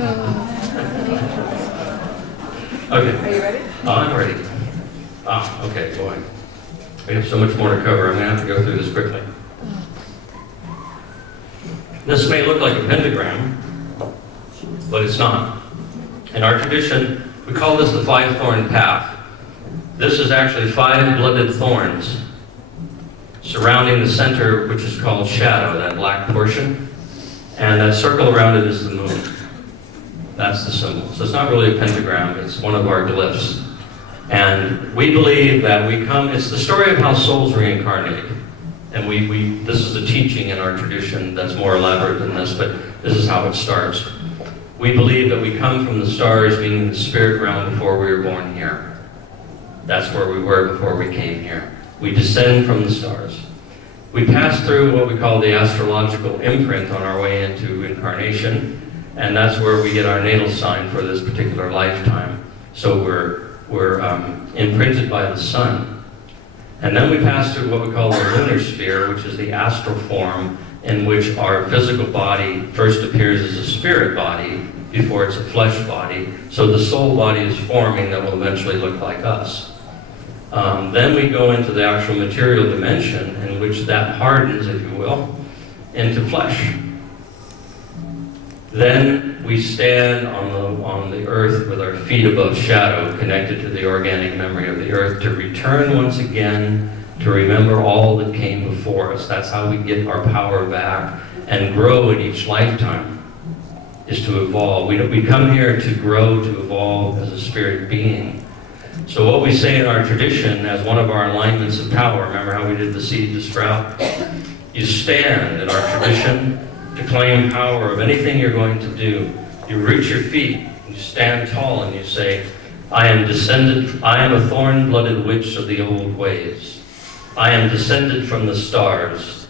Okay. Are you ready? I'm ready. Okay, boy. We have so much more to cover. I'm going to have to go through this quickly. This may look like a pentagram, but it's not. In our tradition, we call this the 5-thorn path. This is actually 5 blooded thorns surrounding the center, which is called shadow, that black portion. And that circle around it is the moon. That's the symbol. So it's not really a pentagram, it's one of our glyphs. And we believe that it's the story of how souls reincarnate. And this is a teaching in our tradition that's more elaborate than this, but this is how it starts. We believe that we come from the stars, meaning the spirit realm, before we were born here. That's where we were before we came here. We descend from the stars. We pass through what we call the astrological imprint on our way into incarnation, and that's where we get our natal sign for this particular lifetime. So we're imprinted by the sun. And then we pass through what we call the lunar sphere, which is the astral form in which our physical body first appears as a spirit body before it's a flesh body. So the soul body is forming that will eventually look like us. Then we go into the actual material dimension in which that hardens, if you will, into flesh. Then we stand on the earth with our feet above shadow, connected to the organic memory of the earth, to return once again to remember all that came before us. That's how we get our power back and grow in each lifetime, is to evolve. We come here to grow, to evolve as a spirit being. So what we say in our tradition as one of our alignments of power, remember how we did the seed to sprout? You stand in our tradition to claim power of anything you're going to do. You root your feet, you stand tall, and you say, I am a thorn-blooded witch of the old ways. I am descended from the stars,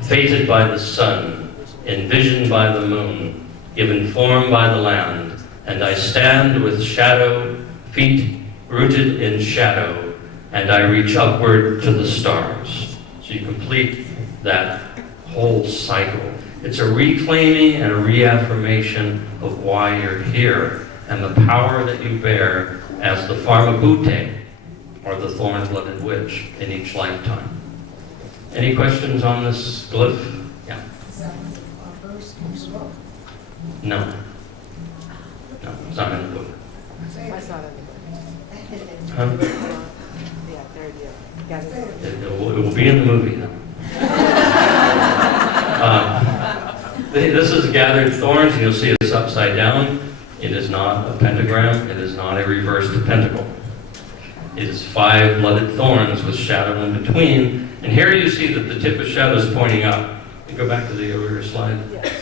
fated by the sun, envisioned by the moon, given form by the land, and I stand with feet rooted in shadow, and I reach upward to the stars. So you complete that whole cycle. It's a reclaiming and a reaffirmation of why you're here and the power that you bear as the pharmabute, or the thorn-blooded witch in each lifetime. Any questions on this glyph? Yeah. No. No, it's not in the book. That's not in the book. Huh? Yeah, there you go. Got it. It will be in the movie now. This is gathered thorns, and you'll see it's upside down. It is not a pentagram. It is not a reversed pentacle. It is 5 blooded thorns with shadow in between. And here you see that the tip of shadow is pointing up. You go back to the earlier slide. Yes.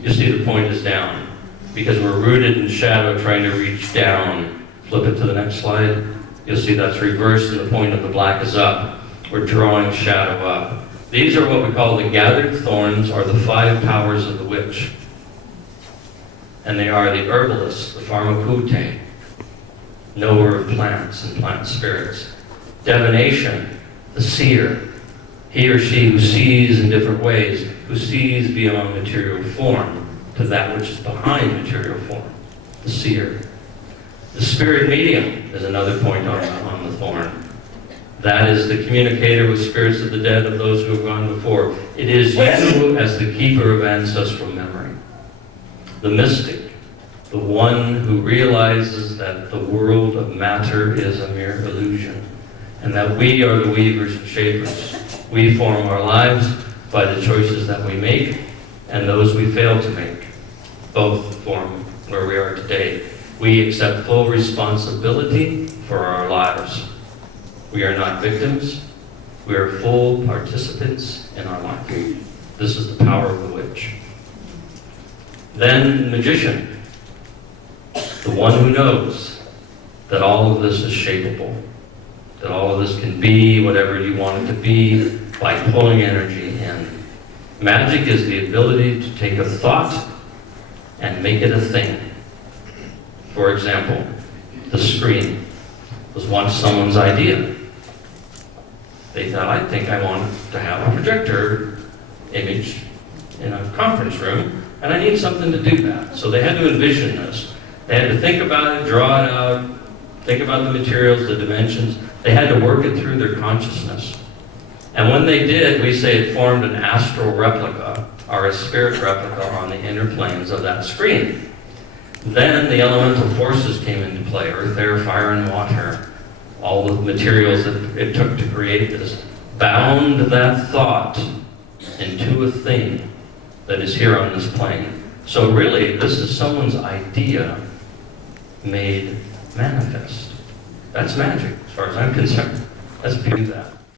You see the point is down because we're rooted in shadow trying to reach down. Flip it to the next slide. You'll see that's reversed and the point of the black is up. We're drawing shadow up. These are what we call the gathered thorns, or the 5 powers of the witch. And they are the herbalist, the pharmacoute, knower of plants and plant spirits. Divination, the seer, he or she who sees in different ways, who sees beyond material form to that which is behind material form, the seer. The spirit medium is another point on the thorn. That is the communicator with spirits of the dead, of those who have gone before. It is you as the keeper of ancestral memory. The mystic, the one who realizes that the world of matter is a mere illusion, and that we are the weavers and shapers. We form our lives by the choices that we make and those we fail to make. Both form where we are today. We accept full responsibility for our lives. We are not victims. We are full participants in our life. This is the power of the witch. Then magician, the one who knows that all of this is shapeable, that all of this can be whatever you want it to be by pulling energy in. Magic is the ability to take a thought and make it a thing. For example, the screen was once someone's idea. They thought, I think I want to have a projector image in a conference room, and I need something to do that. So they had to envision this. They had to think about it, draw it out, think about the materials, the dimensions. They had to work it through their consciousness. And when they did, we say it formed an astral replica, or a spirit replica on the inner planes of that screen. Then the elemental forces came into play, earth, air, fire, and water. All the materials that it took to create this bound that thought into a thing that is here on this plane. So really, this is someone's idea made manifest. That's magic, as far as I'm concerned. Let's do that.